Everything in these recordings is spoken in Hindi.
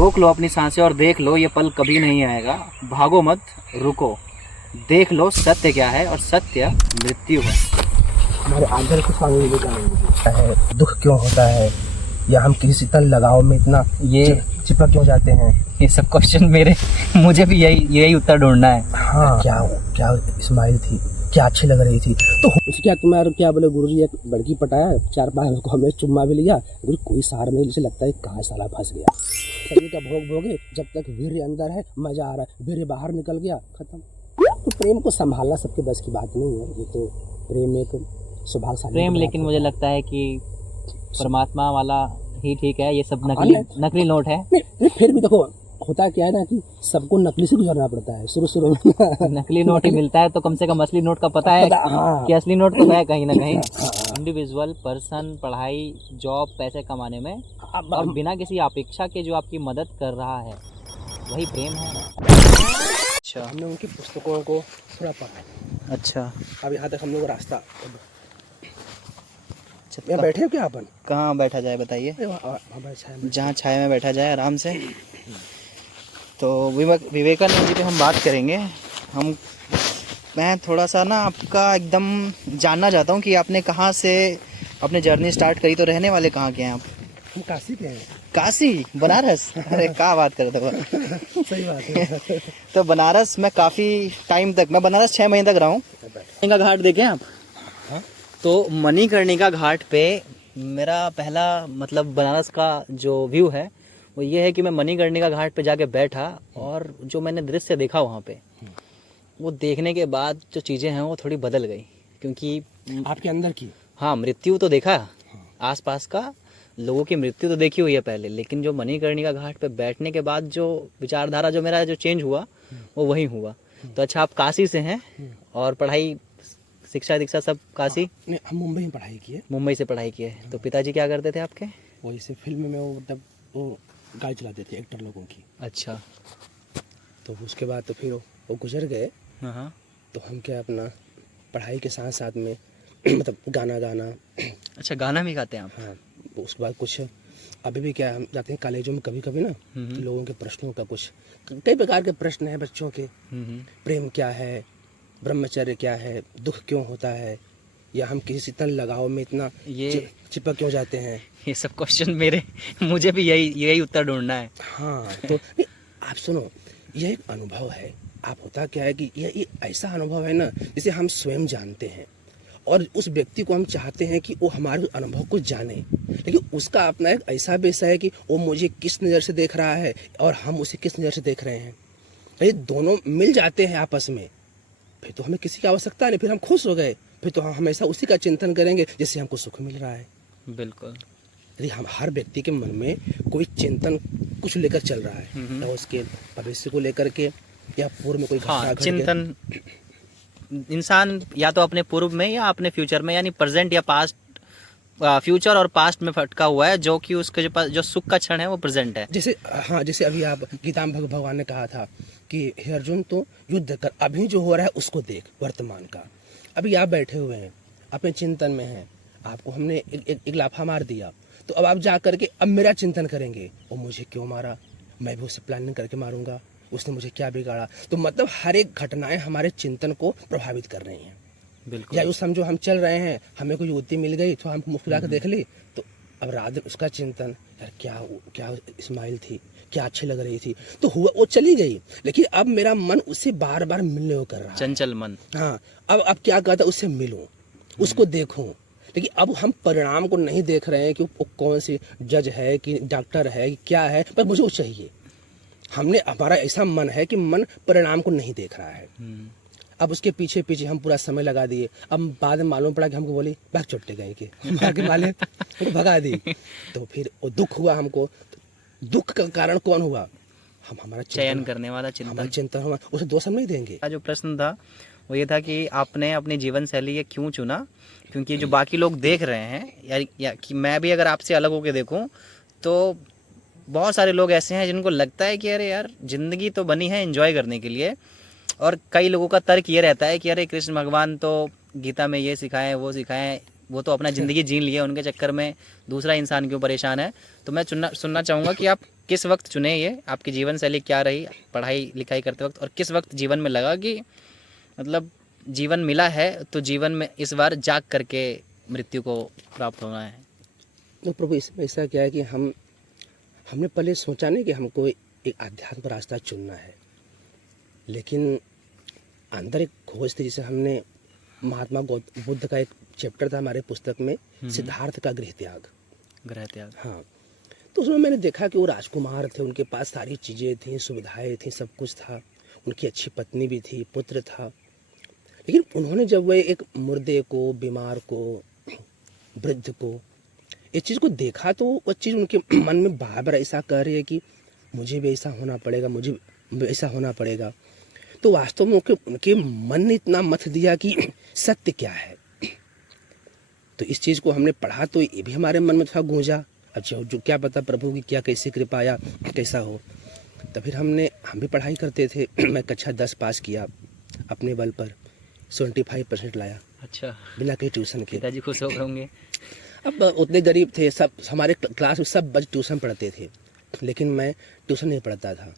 रोक लो अपनी सांसें और देख लो, ये पल कभी नहीं आएगा। भागो मत, रुको, देख लो सत्य क्या है, और सत्य मृत्यु है। हमारे आंदर को पानी ले जाना है, दुख क्यों होता है, या हम किसी शीतल लगाव में इतना चिपक क्यों जाते हैं। ये सब क्वेश्चन मेरे मुझे भी यही उत्तर ढूंढना है। हाँ, क्या स्माइल थी, क्या अच्छी लग रही थी। तो उसके क्या तुम्हारे क्या बोले गुरुजी, एक लड़की पटाया, 4-5 को हमें चुम्मा भी लिया, गुरु कोई सहारा नहीं, जैसे लगता है कहाँ साला फंस गया। सभी का भोग भोगे, जब तक वीर्य अंदर है मजा आ रहा है, वीर्य बाहर निकल गया खत्म। तो प्रेम को संभालना सबके बस की बात नहीं है, ये तो प्रेम एक स्वभावशाली प्रेम, लेकिन मुझे लगता है कि परमात्मा वाला ही ठीक है, ये सब नकली नोट है। नहीं, फिर भी देखो होता क्या है ना कि सबको नकली से गुजरना पड़ता है शुरू में। नकली नोट ही मिलता है तो कम से कम असली नोट का पता है कि असली नोट तो है कहीं ना कहीं। इंडिविजुअल पर्सन पढ़ाई, जॉब, पैसे कमाने में और बिना किसी अपेक्षा के जो आपकी मदद कर रहा है, वही प्रेम है। अच्छा, हमने उनकी पुस्तकों को थोड़ा पढ़ा। अच्छा, अब यहाँ तक हम लोग रास्ता यहाँ बैठे क्या अपन? कहाँ बैठा जाए बताइए? जहाँ छाया में बैठा जाए आराम से। तो विवेकानंद जी पे हम बात करेंगे। मैं थोड़ा सा ना आपका एकदम जानना चाहता हूँ कि आपने कहाँ से अपने जर्नी स्टार्ट करी, तो रहने वाले कहाँ के हैं आप? हम काशी के हैं। काशी, बनारस? अरे क्या बात कर रहे थे। सही बात है। तो बनारस में काफ़ी टाइम तक, मैं बनारस 6 महीने तक रहा हूँ। मणिकर्णिका घाट देखें आप? हाँ? तो मणिकर्णिका घाट पे मेरा पहला मतलब बनारस का जो व्यू है वो ये है कि मैं मणिकर्णिका घाट पे जाके बैठा और जो मैंने दृश्य देखा वहाँ पे, वो देखने के बाद जो चीज़ें हैं वो थोड़ी बदल गई। क्योंकि आपके अंदर की, हाँ, मृत्यु तो देखा, आसपास का लोगों की मृत्यु तो देखी हुई है पहले, लेकिन जो मणिकर्णिका घाट पे बैठने के बाद जो विचारधारा जो मेरा जो चेंज हुआ वो वही हुआ। तो अच्छा, आप काशी से हैं और पढ़ाई, शिक्षा दीक्षा सब काशी? नहीं, हम मुंबई में पढ़ाई किए। मुंबई से पढ़ाई की है। तो पिताजी क्या करते थे आपके? वही से फिल्म में वो मतलब वो गाड़ी चलाते थे एक्टर लोगों की। अच्छा। तो उसके बाद तो फिर वो गुजर गए। हाँ। तो हम क्या अपना पढ़ाई के साथ साथ में मतलब गाना गाना। अच्छा, गाना भी गाते हैं आप? हाँ, उसके बाद कुछ अभी भी क्या हम जाते हैं कॉलेजों में कभी कभी ना, लोगों के प्रश्नों का कुछ कई प्रकार के प्रश्न हैं बच्चों के। प्रेम क्या है, ब्रह्मचर्य क्या है, दुख क्यों होता है, या हम किसी शीतल लगाव में इतना चिपक क्यों जाते हैं। ये सब क्वेश्चन मेरे मुझे भी यही उत्तर ढूंढना है। हाँ, तो आप सुनो, यह एक अनुभव है। आप होता क्या है कि ये ऐसा अनुभव है ना जिसे हम स्वयं जानते हैं, और उस व्यक्ति को हम चाहते हैं कि वो हमारे अनुभव को जाने, लेकिन उसका अपना एक ऐसा विषय है कि वो मुझे किस नज़र से देख रहा है और हम उसे किस नज़र से देख रहे हैं। ये दोनों मिल जाते हैं आपस में, फिर तो हमें किसी की आवश्यकता नहीं, फिर हम खुश हो गए, फिर तो हम हमेशा उसी का चिंतन करेंगे जिससे हमको सुख मिल रहा है। बिल्कुल। यदि हम हर व्यक्ति के मन में कोई चिंतन कुछ लेकर चल रहा है, या उसके भविष्य को लेकर के, या पूर्व में कोई घटना चिंतन इंसान या तो अपने पूर्व में या अपने फ्यूचर में, यानी प्रेजेंट या पास्ट, फ्यूचर और पास्ट में फटका हुआ है, जो कि उसके जो सुख का क्षण है वो प्रेजेंट है। जैसे हाँ, जैसे अभी आप गीता में भगवान ने कहा था कि हे अर्जुन, तो युद्ध कर, अभी जो हो रहा है उसको देख, वर्तमान का। अभी आप बैठे हुए हैं, अपने चिंतन में हैं, आपको हमने एक लाफा मार दिया, तो अब आप जा करके अब मेरा चिंतन करेंगे, वो मुझे क्यों मारा, मैं भी उससे प्लानिंग करके मारूंगा, उसने मुझे क्या बिगाड़ा। तो मतलब हर एक घटनाएं हमारे चिंतन को प्रभावित कर रही हैं। बिल्कुल। या समझो हम चल रहे हैं, हमें कोई युवती मिल गई तो हम मुस्कुरा कर देख ली, तो अब रात दिन उसका चिंतन, यार क्या स्माइल थी, क्या अच्छी लग रही थी, तो हुआ वो चली गई, लेकिन अब मेरा मन उससे बार बार मिलने को कर रहा है, चंचल मन। हाँ, अब क्या कहता, उससे मिलूं, उसको देखूं, लेकिन अब हम परिणाम को नहीं देख रहे हैं कि वो कौन सी जज है कि डॉक्टर है कि क्या है, पर मुझे वो चाहिए। हमारा ऐसा मन है कि मन परिणाम को नहीं देख रहा है। अब उसके पीछे पीछे हम पूरा समय लगा दिए, अब बाद में मालूम पड़ा कि हमको बोली भाग चोटे गए के भागे माले तो भगा दी, तो फिर वो दुख हुआ हमको। तो दुख का कारण कौन हुआ? हमारा चयन करने वाला चिंतन हुआ, उसे दोष हम नहीं देंगे। जो प्रश्न था वो ये था कि आपने अपनी जीवन शैली ये क्यों चुना, क्योंकि जो बाकी लोग देख रहे हैं, या कि मैं भी अगर आपसे अलग होकर देखूं, तो बहुत सारे लोग ऐसे हैं जिनको लगता है कि अरे यार, ज़िंदगी तो बनी है एंजॉय करने के लिए, और कई लोगों का तर्क ये रहता है कि अरे कृष्ण भगवान तो गीता में ये सिखाएं वो सिखाएं, वो तो अपना ज़िंदगी जी लिए, उनके चक्कर में दूसरा इंसान क्यों परेशान है। तो मैं सुनना चाहूँगा कि आप किस वक्त चुने, ये आपकी जीवन शैली क्या रही पढ़ाई लिखाई करते वक्त, और किस वक्त जीवन में लगा कि मतलब जीवन मिला है तो जीवन में इस बार जाग करके मृत्यु को प्राप्त होना है। तो प्रभु इसमें ऐसा क्या है कि हमने पहले सोचा नहीं कि हमको एक आध्यात्म का रास्ता चुनना है, लेकिन अंदर एक खोज थी। जैसे हमने महात्मा बुद्ध का एक चैप्टर था हमारे पुस्तक में, सिद्धार्थ का गृह त्याग। हाँ, तो उसमें मैंने देखा कि वो राजकुमार थे, उनके पास सारी चीज़ें थी, सुविधाएं थी, सब कुछ था, उनकी अच्छी पत्नी भी थी, पुत्र था, लेकिन उन्होंने जब वह एक मुर्दे को, बीमार को, वृद्ध को, इस चीज़ को देखा तो वो चीज़ उनके मन में बार बार ऐसा कर रही है कि मुझे भी ऐसा होना पड़ेगा, मुझे भी ऐसा होना पड़ेगा। तो वास्तव में उनके मन ने इतना मथ दिया कि सत्य क्या है। तो इस चीज़ को हमने पढ़ा तो ये भी हमारे मन में थोड़ा गूंजा। अच्छा, जो क्या पता प्रभु की क्या कैसी कृपा या कैसा हो। तो फिर हम भी पढ़ाई करते थे। मैं कक्षा 10 पास किया अपने बल पर, 75% लाया। अच्छा, बिना कहीं ट्यूशन के। पिताजी खुश हो गए होंगे। अब उतने गरीब थे सब, हमारे क्लास में सब बच्चे ट्यूशन पढ़ते थे, लेकिन मैं ट्यूशन नहीं पढ़ता था।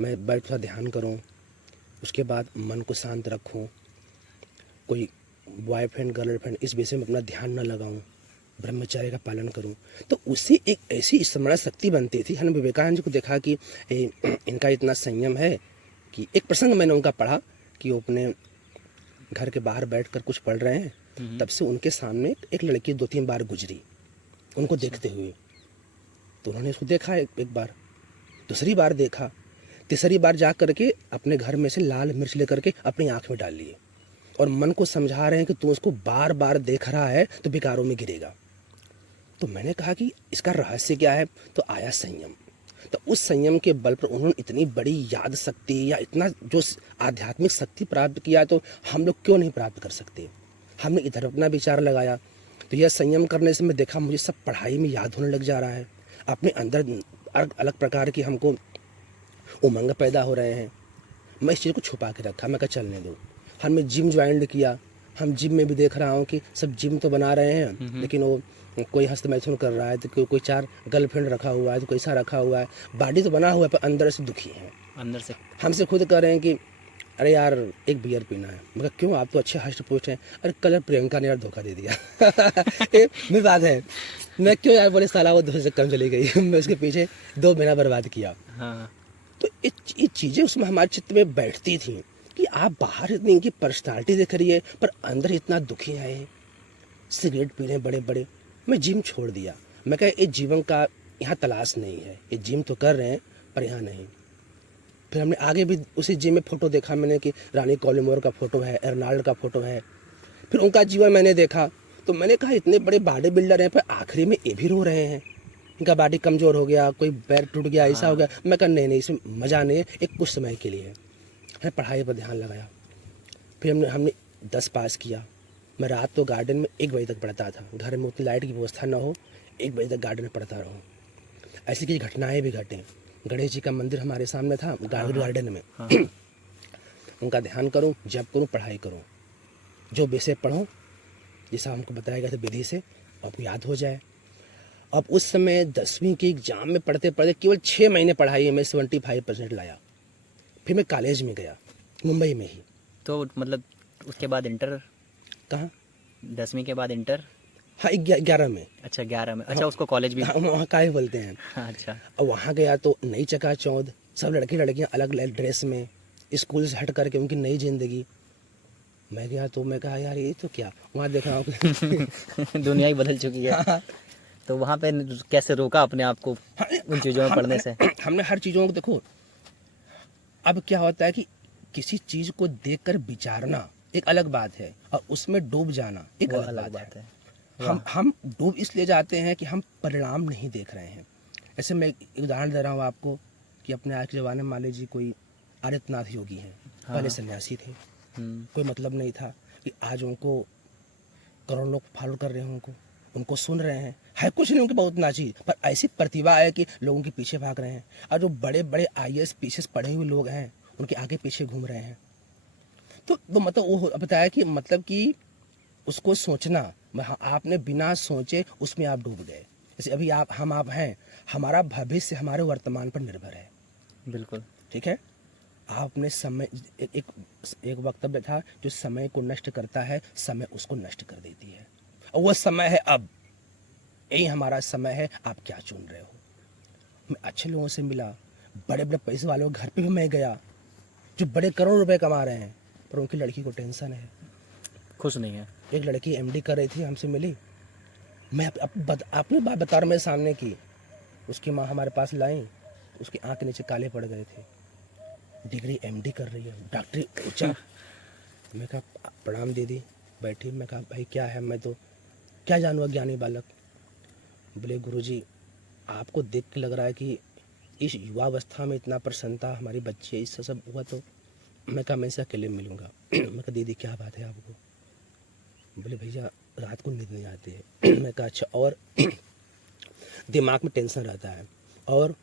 मैं बैठ थोड़ा ध्यान करूं, उसके बाद मन को शांत रखूं, कोई बॉयफ्रेंड गर्लफ्रेंड इस विषय में अपना ध्यान न लगाऊं, ब्रह्मचर्य का पालन करूं, तो उससे एक ऐसी स्मरण शक्ति बनती थी। हमने विवेकानंद जी को देखा कि इनका इतना संयम है कि एक प्रसंग मैंने उनका पढ़ा कि वो अपने घर के बाहर बैठकर कुछ पढ़ रहे हैं, तब से उनके सामने एक लड़की 2-3 बार गुजरी उनको देखते हुए। तो उन्होंने उसको देखा एक बार, दूसरी बार देखा, तीसरी बार जा करके अपने घर में से लाल मिर्च लेकर के अपनी आँख में डाल लिए और मन को समझा रहे हैं कि तू उसको बार बार देख रहा है तो विकारों में गिरेगा। तो मैंने कहा कि इसका रहस्य क्या है, तो आया संयम। तो उस संयम के बल पर उन्होंने इतनी बड़ी याद शक्ति या इतना जो आध्यात्मिक शक्ति प्राप्त किया, तो हम लोग क्यों नहीं प्राप्त कर सकते। हमने इधर अपना विचार लगाया, तो यह संयम करने से मैं देखा मुझे सब पढ़ाई में याद होने लग जा रहा है, अपने अंदर अलग अलग प्रकार की हमको उमंग पैदा हो रहे हैं। मैं इस चीज़ को छुपा के रखा, मैं कहा चलने दो। हमने जिम ज्वाइन किया, हम जिम में भी देख रहा हूँ कि सब जिम तो बना रहे हैं, लेकिन वो कोई हस्त मैथुन कर रहा है, तो कोई 4 गर्लफ्रेंड रखा हुआ है, तो कोई सा रखा हुआ है, बॉडी तो बना हुआ है पर अंदर से दुखी है। अंदर से हमसे खुद कह रहे हैं कि अरे यार एक बियर पीना है। मगर क्यों, आप तो अच्छे हष्ट पुष्ट हैं। अरे कल प्रियंका ने यार धोखा दे दिया। मेरी बात है, मैं क्यों यार बोले साला वो दूसरे से कम चली गई। मैं उसके पीछे 2 महीना बर्बाद किया। हाँ। तो ये चीज़ें उसमें हमारे चित्त में बैठती थी कि आप बाहर इतनी इनकी पर्सनालिटी देख रही है पर अंदर इतना दुखी है, सिगरेट पी रहे हैं बड़े बड़े। मैं जिम छोड़ दिया, मैं कहा ये जीवन का यहाँ तलाश नहीं है, ये जिम तो कर रहे हैं पर यहाँ नहीं। फिर हमने आगे भी उसी जिम में फ़ोटो देखा मैंने कि रानी कॉलीमोर का फ़ोटो है, एर्नाल्ड का फ़ोटो है, फिर उनका जीवन मैंने देखा। तो मैंने कहा इतने बड़े बॉडी बिल्डर हैं पर आखिरी में ये भी रो रहे हैं, इनका बॉडी कमज़ोर हो गया, कोई पैर टूट गया, ऐसा हो गया। मैं कहा नहीं इसमें मज़ा नहीं है, एक कुछ समय के लिए है। मैंने पढ़ाई पर ध्यान लगाया, फिर हमने 10 पास किया। मैं रात तो गार्डन में 1 बजे तक पढ़ता था, घर में उतनी लाइट की व्यवस्था ना हो, 1 बजे तक गार्डन में पढ़ता रहूँ। ऐसी कुछ घटनाएँ भी घटें। गणेश जी का मंदिर हमारे सामने था गार्डन में। उनका ध्यान करूं, जप करूं, पढ़ाई करूं, जो विषय पढ़ूं जैसा हमको बताया गया था विधि से, आपको याद हो जाए। अब उस समय 10वीं के एग्जाम में पढ़ते पढ़ते केवल 6 महीने पढ़ाई में 75% लाया। फिर मैं कॉलेज में गया मुंबई में ही। तो मतलब उसके बाद इंटर कहाँ, 10वीं के बाद इंटर? हाँ 11 में। अच्छा 11 में। अच्छा, उसको कॉलेज भी वहाँ का ही बोलते हैं। हाँ, अच्छा। और वहाँ गया तो नई चकाचौंध, सब लड़के लड़कियाँ अलग अलग ड्रेस में, स्कूल से हट करके उनकी नई जिंदगी। मैं गया तो मैं कहा यार ये तो क्या, वहाँ देखा दुनिया ही बदल चुकी है। हाँ। तो वहाँ पे कैसे रोका अपने आप को उन चीज़ों में पढ़ने से? हमने हर चीज़ों को देखो, अब क्या होता है कि किसी चीज़ को देखकर विचारना एक अलग बात है और उसमें डूब जाना एक अलग बात है। हम डूब इसलिए जाते हैं कि हम परिणाम नहीं देख रहे हैं। ऐसे मैं एक उदाहरण दे रहा हूँ आपको कि अपने आज के ज़माने में मान लीजिए कोई आदित्यनाथ योगी हैं। हाँ। पहले सन्यासी थे, कोई मतलब नहीं था कि आज उनको करोड़ों लोग फॉलो कर रहे हैं, उनको सुन रहे हैं, है कुछ नहीं उनके बहुत नाची, पर ऐसी प्रतिभा है कि लोगों के पीछे भाग रहे हैं। और जो बड़े बड़े IAS PCS पढ़े हुए लोग हैं उनके आगे पीछे घूम रहे हैं। तो मतलब वो बताया कि मतलब कि उसको सोचना, आपने बिना सोचे उसमें आप डूब गए। जैसे अभी आप हैं, हमारा भविष्य हमारे वर्तमान पर निर्भर है। बिल्कुल। ठीक है, आपने समय एक वक्तव्य था, जो समय को नष्ट करता है समय उसको नष्ट कर देती है, और वह समय है अब। यही हमारा समय है। आप क्या चुन रहे हो? मैं अच्छे लोगों से मिला, बड़े बड़े पैसे वालों के घर पे भी मैं गया, जो बड़े करोड़ रुपए कमा रहे हैं, पर उनकी लड़की को टेंशन है, खुश नहीं है। एक लड़की एमडी कर रही थी, हमसे मिली, मैं अपनी बात बता रहा, मेरे सामने की। उसकी माँ हमारे पास लाई, उसकी आँख के नीचे काले पड़ गए थे, डिग्री एमडी कर रही है, डॉक्टरी ऊंचा। मैं कहा प्रणाम दीदी, बैठी। मैं कहा भाई क्या है? मैं तो क्या जानू अज्ञानी बालक। बोले गुरुजी, आपको देख के लग रहा है कि इस युवावस्था में इतना प्रसन्नता, हमारी बच्ची इससे सब हुआ। तो मैं कहा मैं इसे अकेले मिलूंगा। मैं कहा दीदी क्या बात है आपको? बोले भैया रात को नींद नहीं आती है। मैं कहा अच्छा, और दिमाग में टेंशन रहता है, और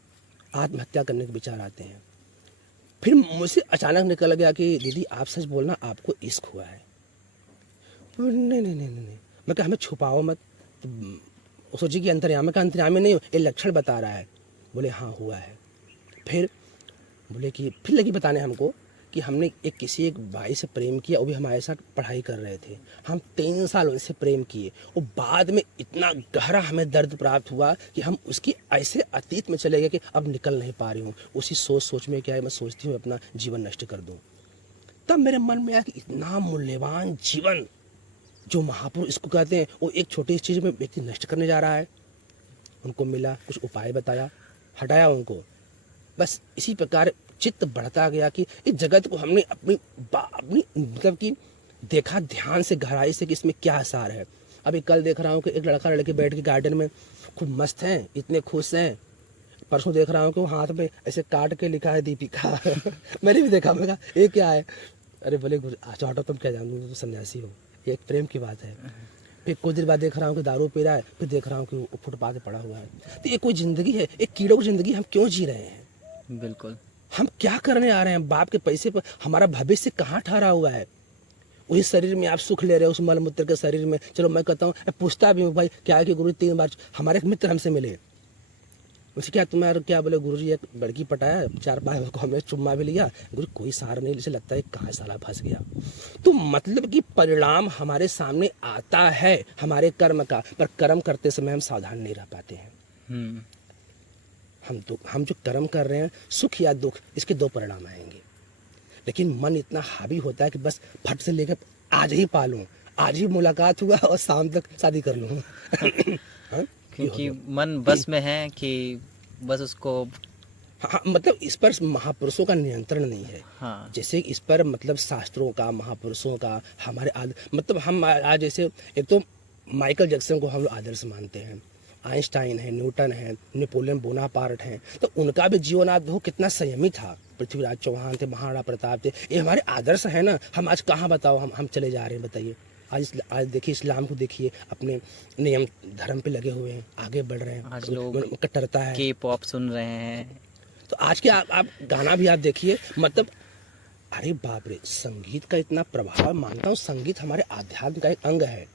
आत्महत्या करने के विचार आते हैं। फिर मुझसे अचानक निकल गया कि दीदी आप सच बोलना, आपको इश्क हुआ है। नहीं नहीं नहीं नहीं। मैं कहा हमें छुपाओ मत। तो सोची कि अंतर्यामी का अंतर्यामी नहीं, ये लक्षण बता रहा है। बोले हाँ हुआ है। फिर बोले कि फिर लगी बताने हमको कि हमने किसी एक भाई से प्रेम किया, वो भी हमारे साथ पढ़ाई कर रहे थे, हम 3 साल उनसे प्रेम किए, और बाद में इतना गहरा हमें दर्द प्राप्त हुआ कि हम उसकी ऐसे अतीत में चले गए कि अब निकल नहीं पा रही हूँ। उसी सोच में क्या है, मैं सोचती हूँ अपना जीवन नष्ट कर दूँ। तब मेरे मन में आया कि इतना मूल्यवान जीवन जो महापुरुष इसको कहते हैं, वो एक छोटी चीज़ में व्यक्ति नष्ट करने जा रहा है। उनको मिला, कुछ उपाय बताया, हटाया उनको। बस इसी प्रकार चित्त बढ़ता गया कि इस जगत को हमने अपनी मतलब कि देखा ध्यान से, गहराई से कि इसमें क्या सार है। अभी कल देख रहा हूँ कि एक लड़का लड़की बैठ के गार्डन में खूब मस्त हैं, इतने खुश हैं। परसों देख रहा हूँ कि वो हाथ में ऐसे काट के लिखा है दीपिका। मैंने भी देखा, मैं कहा ये क्या है? अरे बोले अच्छा हटो, तुम क्या जानते हो, सन्यासी हो, ये एक प्रेम की बात है। फिर कुछ देर बाद देख रहा हूँ कि दारू पी रहा है, फिर देख रहा हूँ कि वो फुटपाथ पे पड़ा हुआ है। तो ये कोई ज़िंदगी है? एक कीड़ों की ज़िंदगी हम क्यों जी रहे हैं? बिल्कुल। हम क्या करने आ रहे हैं? बाप के पैसे पर हमारा भविष्य कहाँ ठहरा हुआ है? वही शरीर में आप सुख ले रहे हो, उस मल मूत्र के शरीर में। चलो मैं कहता हूँ, पूछता भी हूँ भाई क्या है कि गुरु 3 बार हमारे एक मित्र हमसे मिले, मुझे क्या तुम्हारा क्या? बोले गुरुजी एक लड़की पटाया, 4-5 को हमने चुम्मा भी लिया, गुरु कोई सार नहीं, जैसे लगता है कहाँ साला फंस गया। तो मतलब कि परिणाम हमारे सामने आता है हमारे कर्म का, पर कर्म करते समय हम सावधान नहीं रह पाते हैं। हम जो कर्म कर रहे हैं, सुख या दुख, इसके 2 परिणाम आएंगे। लेकिन मन इतना हावी होता है कि बस फट से लेकर आज ही पालूं, आज ही मुलाकात हुआ और शाम तक शादी कर लूँ। क्योंकि मन बस में है कि बस उसको। हाँ, मतलब इस पर महापुरुषों का नियंत्रण नहीं है। हाँ। जैसे इस पर मतलब शास्त्रों का, महापुरुषों का, हमारे मतलब हम आज जैसे एक तो माइकल जैक्सन को हम लोग आदर्श मानते हैं, आइंस्टाइन है, न्यूटन है, नेपोलियन बोनापार्ट हैं, तो उनका भी जीवन आप देखो कितना संयमी था। पृथ्वीराज चौहान थे, महाराणा प्रताप थे, ये हमारे आदर्श है ना। हम आज कहाँ बताओ हम चले जा रहे हैं, बताइए। आज देखिए इस्लाम को देखिए, अपने नियम धर्म पे लगे हुए हैं, आगे बढ़ रहे हैं। आज लोग कट्टरता है, के पॉप सुन रहे हैं। तो आज के आप गाना भी आप देखिए, मतलब अरे बाप रे, संगीत का इतना प्रभाव। मानता हूँ संगीत हमारे आध्यात्म का एक अंग है,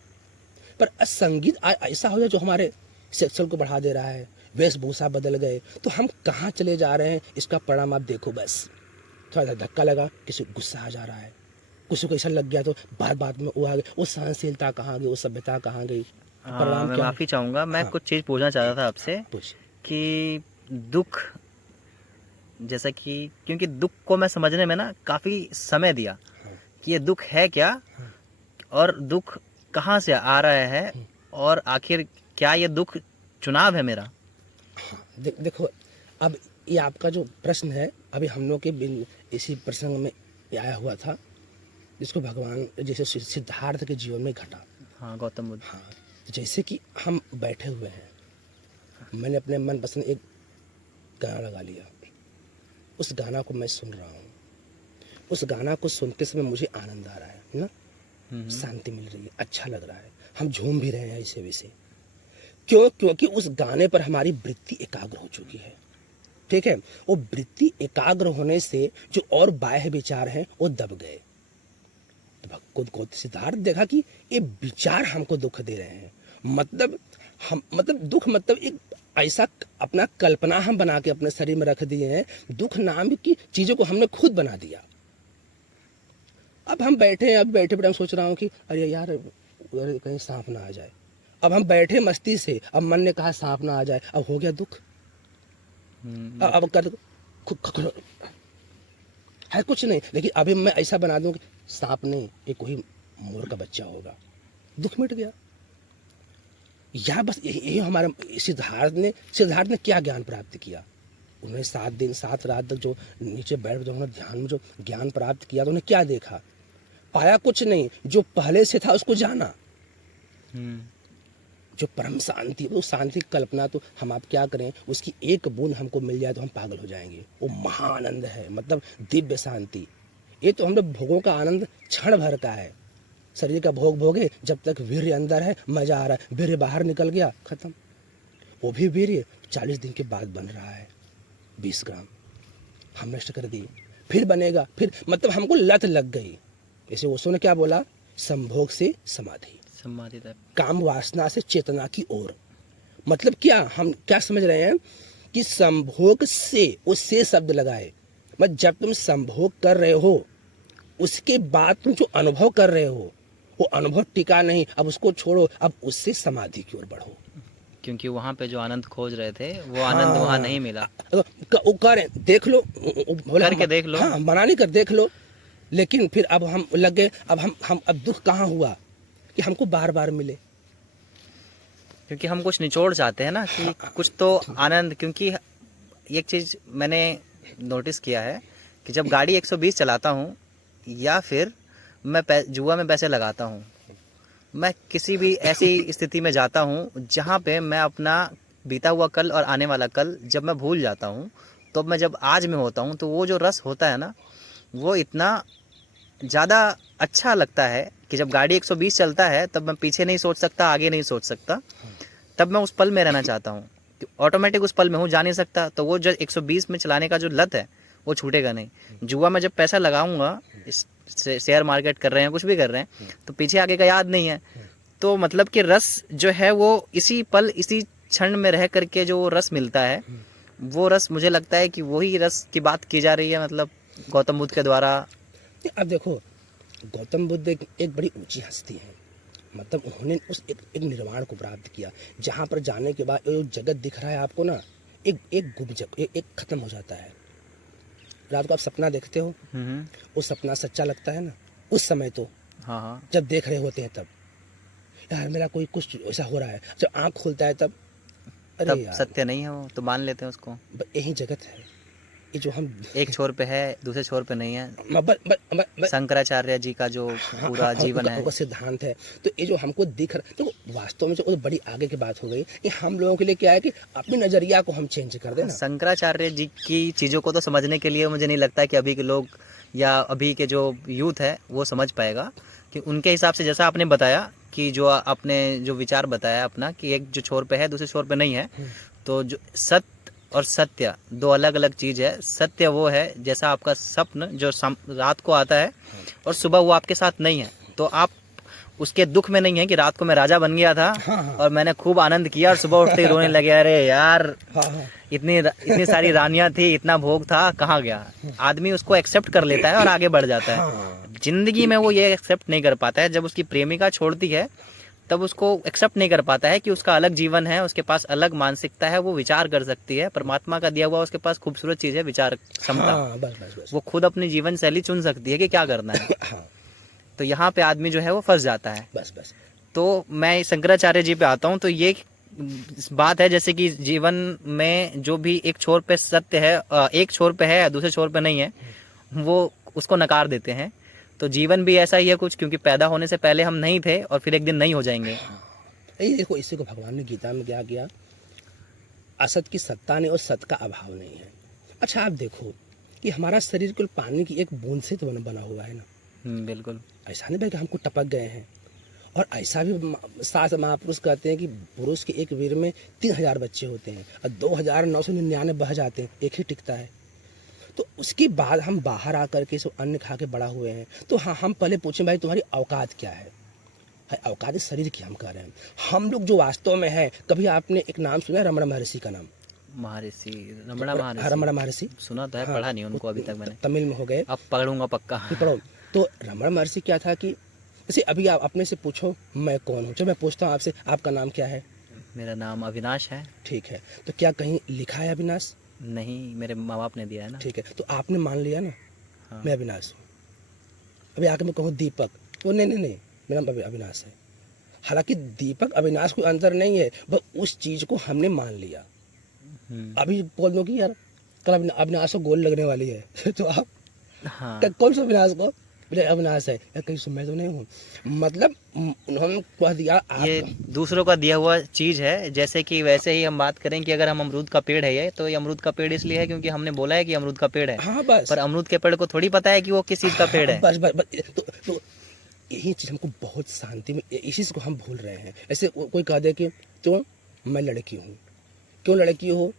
पर संगीत ऐसा हो जाए जो हमारे सेक्सुअल को बढ़ा दे रहा है, वेशभूषा बदल गए, तो हम कहाँ चले जा रहे हैं? इसका परिणाम आप देखो। बस थोड़ा सा धक्का लगा, किसी को गुस्सा आ जा रहा है, किसी को ऐसा लग गया तो बात में वो आ गई, वो सहनशीलता कहाँ गई, वो सभ्यता कहाँ गई? मैं माफ़ी चाहूँगा, मैं कुछ चीज़ पूछना चाह रहा था आपसे कि दुख, जैसा कि क्योंकि दुख को मैं समझने में ना काफ़ी समय दिया कि ये दुख है क्या, और दुख कहाँ से आ रहा है, और आखिर क्या ये दुख चुनाव है मेरा? देखो, अब ये आपका जो प्रश्न है, अभी हम लोग के इसी प्रसंग में आया हुआ था, जिसको भगवान जैसे सिद्धार्थ के जीवन में घटा। हाँ, गौतम बुद्ध। हाँ, जैसे कि हम बैठे हुए हैं, मैंने अपने मनपसंद एक गाना लगा लिया, उस गाना को मैं सुन रहा हूँ, उस गाना को सुनते समय मुझे आनंद आ रहा है ना, शांति मिल रही है, अच्छा लग रहा है, हम झूम भी रहे हैं ऐसे वैसे। क्यों? क्योंकि उस गाने पर हमारी वृत्ति एकाग्र हो चुकी है। ठीक है, वो वृत्ति एकाग्र होने से जो और बाह्य विचार हैं वो दब गए। खुद सिद्धार्थ देखा कि ये विचार हमको दुख दे रहे हैं, मतलब दुख मतलब एक ऐसा अपना कल्पना हम बना के अपने शरीर में रख दिए हैं, दुख नाम की चीजों को हमने खुद बना दिया। अब हम बैठे हम सोच रहा हूँ कि अरे यार उधर कहीं सांप ना आ जाए। अब हम बैठे मस्ती से, अब मन ने कहा सांप ना आ जाए, अब हो गया दुख। अब कर है कुछ नहीं, लेकिन अभी मैं ऐसा बना दूं कि सांप नहीं, ये कोई मोर का बच्चा होगा, दुख मिट गया। या बस यही हमारा सिद्धार्थ ने क्या ज्ञान प्राप्त किया? उन्होंने 7 दिन 7 रात तक जो नीचे बैठ जो उन्होंने ध्यान में जो ज्ञान प्राप्त किया, तो उन्हें क्या देखा? पाया कुछ नहीं, जो पहले से था उसको जाना। जो परम शांति, वो शांति की कल्पना तो हम आप क्या करें, उसकी एक बूंद हमको मिल जाए तो हम पागल हो जाएंगे। वो महाआनंद है, मतलब दिव्य शांति। ये तो हम लोग भोगों का आनंद क्षण भर का है। शरीर का भोग भोगे, जब तक वीर्य अंदर है मजा आ रहा है, वीर्य बाहर निकल गया खत्म। वो भी वीर्य 40 दिन के बाद बन रहा है, 20 ग्राम हम नष्ट कर दिए, फिर बनेगा, फिर मतलब हमको लत लग गई। जैसे ओशो ने क्या बोला, संभोग से समाधि, काम वासना से चेतना की ओर। मतलब क्या हम क्या समझ रहे हैं कि संभोग से, वो से शब्द लगाए, मतलब जब तुम संभोग कर रहे हो उसके बाद तुम जो अनुभव कर रहे हो वो अनुभव टिका नहीं, अब उसको छोड़ो, अब उससे समाधि की ओर बढ़ो। क्योंकि वहाँ पे जो आनंद खोज रहे थे वो आनंद वहाँ नहीं मिला। वो करें देख लो, करके देख लो, हाँ मना नहीं कर देख लो। लेकिन फिर अब हम लगे, अब दुख कहाँ हुआ कि हमको बार बार मिले, क्योंकि हम कुछ निचोड़ चाहते हैं ना कि कुछ तो आनंद। क्योंकि एक चीज़ मैंने नोटिस किया है कि जब गाड़ी 120 चलाता हूँ या फिर मैं जुआ में पैसे लगाता हूँ, मैं किसी भी ऐसी स्थिति में जाता हूँ जहाँ पे मैं अपना बीता हुआ कल और आने वाला कल जब मैं भूल जाता हूँ, तो मैं जब आज में होता हूँ तो वो जो रस होता है ना, वो इतना ज़्यादा अच्छा लगता है कि जब गाड़ी 120 चलता है तब मैं पीछे नहीं सोच सकता, आगे नहीं सोच सकता, तब मैं उस पल में रहना चाहता हूँ, ऑटोमेटिक उस पल में हूँ, जा नहीं सकता। तो वो जो 120 में चलाने का जो लत है वो छूटेगा नहीं। जुआ में जब पैसा लगाऊंगा, शेयर मार्केट कर रहे हैं, कुछ भी कर रहे हैं, तो पीछे आगे का याद नहीं है। तो मतलब कि रस जो है वो इसी पल इसी क्षण में रह करके जो रस मिलता है, वो रस मुझे लगता है कि वही रस की बात की जा रही है, मतलब गौतम बुद्ध के द्वारा। अब देखो, गौतम बुद्ध एक बड़ी ऊंची हस्ती है, मतलब उन्होंने उस एक निर्वाण को प्राप्त किया, जहाँ पर जाने के बाद जो जगत दिख रहा है आपको ना, एक खत्म हो जाता है। रात को आप सपना देखते हो, वो सपना सच्चा लगता है ना उस समय तो, हाँ, जब देख रहे होते हैं तब, यार मेरा कोई कुछ ऐसा हो रहा है, जब आँख खुलता है तब, अरे तब यार सत्य नहीं है वो, तो मान लेते हैं उसको। यही जगत है, ये जो हम एक छोर पे है, दूसरे छोर पे नहीं है। शंकराचार्य जी का जो पूरा जीवन है, सिद्धांत है। तो ये जो हमको दिख रहा, तो वास्तव में जो बड़ी आगे की बात हो गई, ये हम लोगों के लिए क्या है कि अपनी नजरिया को हम चेंज कर देना। शंकराचार्य जी की चीज़ों को तो समझने के लिए मुझे नहीं लगता कि अभी के लोग या अभी के जो यूथ है वो समझ पाएगा। कि उनके हिसाब से जैसा आपने बताया कि जो आपने जो विचार बताया अपना कि एक जो छोर पे है दूसरे छोर पे नहीं है, तो जो सत्य और सत्य दो अलग अलग चीज़ है। सत्य वो है जैसा आपका स्वप्न जो रात को आता है और सुबह वो आपके साथ नहीं है, तो आप उसके दुख में नहीं है कि रात को मैं राजा बन गया था और मैंने खूब आनंद किया और सुबह उठते ही रोने लगे, अरे यार इतनी सारी रानियां थी, इतना भोग था, कहाँ गया। आदमी उसको एक्सेप्ट कर लेता है और आगे बढ़ जाता है। जिंदगी में वो ये एक्सेप्ट नहीं कर पाता है, जब उसकी प्रेमिका छोड़ती है तब उसको एक्सेप्ट नहीं कर पाता है कि उसका अलग जीवन है, उसके पास अलग मानसिकता है, वो विचार कर सकती है। परमात्मा का दिया हुआ उसके पास खूबसूरत चीज़ है, विचार क्षमता। बस। वो खुद अपनी जीवन शैली चुन सकती है कि क्या करना है। तो यहाँ पे आदमी जो है वो फंस जाता है। बस। तो मैं शंकराचार्य जी पे आता हूँ, तो ये बात है जैसे कि जीवन में जो भी एक छोर पे सत्य है, एक छोर पे है दूसरे छोर पे नहीं है, वो उसको नकार देते हैं। तो जीवन भी ऐसा ही है कुछ, क्योंकि पैदा होने से पहले हम नहीं थे और फिर एक दिन नहीं हो जाएंगे। ये देखो, इसी को भगवान ने गीता में क्या किया, असत की सत्ता नहीं और सत का अभाव नहीं है। अच्छा आप देखो कि हमारा शरीर केवल पानी की एक बूंद से तो बना हुआ है ना। बिल्कुल ऐसा नहीं भाई कि हमको टपक गए हैं। और ऐसा भी शास्त्र महापुरुष कहते हैं कि पुरुष के एक वीर में 3000 बच्चे होते हैं और 2999 बह जाते हैं, एक ही टिकता है। तो उसके बाद हम बाहर आकर के सब अन्न खा के बड़ा हुए हैं, तो हाँ हम पहले पूछें भाई तुम्हारी औकात क्या है? औकात इस शरीर की हम कह रहे हैं। हम लोग जो वास्तव में है, कभी आपने एक नाम सुना है रमण महर्षि का नाम? महर्षि, रमणा महर्षि। रमण महर्षि सुना तो है, हाँ, पढ़ा नहीं उनको अभी तक मैंने। तमिल में हो गए, अब पढ़ूंगा पक्का। पढ़ो। तो रमण महर्षि क्या था कि जैसे अभी आप अपने से पूछो मैं कौन हूँ, चलो मैं पूछता हूँ आपसे, आपका नाम क्या है? मेरा नाम अविनाश है। ठीक है, तो क्या कहीं लिखा है अविनाश? नहीं, मेरे माँ बाप ने दिया है ना। ठीक है, तो आपने मान लिया ना हाँ। मैं अविनाश हूँ। अभी आके मैं कहूँ दीपक, वो नहीं नहीं नहीं मेरा नाम अविनाश है। हालांकि दीपक अविनाश कोई अंतर नहीं है, बस उस चीज को हमने मान लिया। अभी बोल दो कि यार कल अविनाश को गोल लगने वाली है तो आप हाँ। कौन सा अविनाश को? बोले अविनाश है या कहीं सुन, मैं तो नहीं हूँ। मतलब उन्होंने कह दिया आप। ये दूसरों का दिया हुआ चीज है। जैसे कि वैसे ही हम बात करें कि अगर हम अमरूद का पेड़ है ये, तो ये अमरूद का पेड़ इसलिए है क्योंकि हमने बोला है कि अमरूद का पेड़ है। हाँ बस, पर अमरूद के पेड़ को थोड़ी पता है कि वो किस चीज का पेड़ है। बस बस बस तो यही चीज हमको बहुत शांति में, इसी को हम भूल रहे हैं। ऐसे कोई कह दे कि तो मैं लड़की हूँ, क्यों लड़की हो?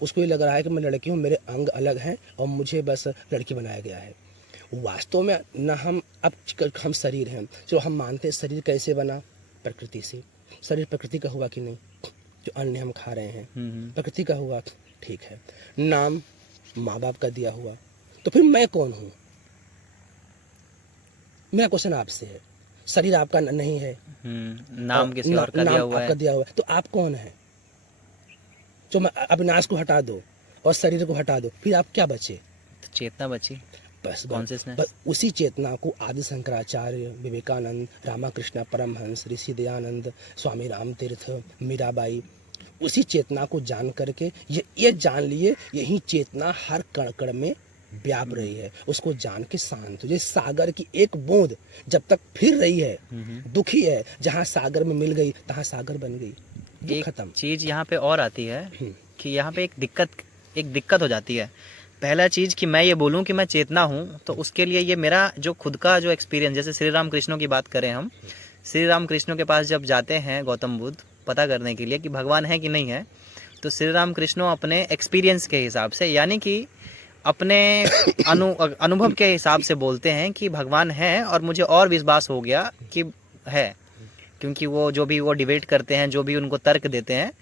उसको ये लग रहा है कि मैं लड़की हूँ, मेरे अंग अलग हैं और मुझे बस लड़की बनाया गया है। वास्तव में ना हम शरीर हैं। जो हम मानते हैं शरीर कैसे बना? प्रकृति से। शरीर प्रकृति का हुआ कि नहीं? जो अन्न हम खा रहे हैं प्रकृति का हुआ, ठीक है। नाम माँ बाप का दिया हुआ, तो फिर मैं कौन हूँ? मेरा क्वेश्चन आपसे है। शरीर आपका नहीं है, नाम किसी और का दिया हुआ है। आपका दिया हुआ है, तो आप कौन है? जो मैं अविनाश को हटा दो और शरीर को हटा दो, फिर आप क्या बचे? तो चेतना बची, बस कॉन्शियसनेस। बस उसी चेतना को आदि शंकराचार्य, विवेकानंद, रामकृष्ण परमहंस, ऋषि दयानंद, स्वामी राम तीर्थ, मीराबाई, उसी चेतना को जान करके ये जान लिए यही चेतना हर कण कण में व्याप रही है। उसको जान के शांत हो। जैसे सागर की एक बूंद जब तक फिर रही है, दुखी है, जहाँ सागर में मिल गई तहाँ सागर बन गई, एक खत्म। चीज यहाँ पे और आती है कि यहाँ पे एक दिक्कत हो जाती है। पहला चीज कि मैं ये बोलूँ कि मैं चेतना हूँ, तो उसके लिए ये मेरा जो खुद का जो एक्सपीरियंस, जैसे श्री राम कृष्णों की बात करें हम, श्री राम कृष्णों के पास जब जाते हैं गौतम बुद्ध पता करने के लिए कि भगवान है कि नहीं है, तो श्री राम कृष्णों अपने एक्सपीरियंस के हिसाब से, यानी कि अपने अनुभव के हिसाब से बोलते हैं कि भगवान है और मुझे और विश्वास हो गया कि है, क्योंकि वो जो भी वो डिबेट करते हैं, जो भी उनको तर्क देते हैं।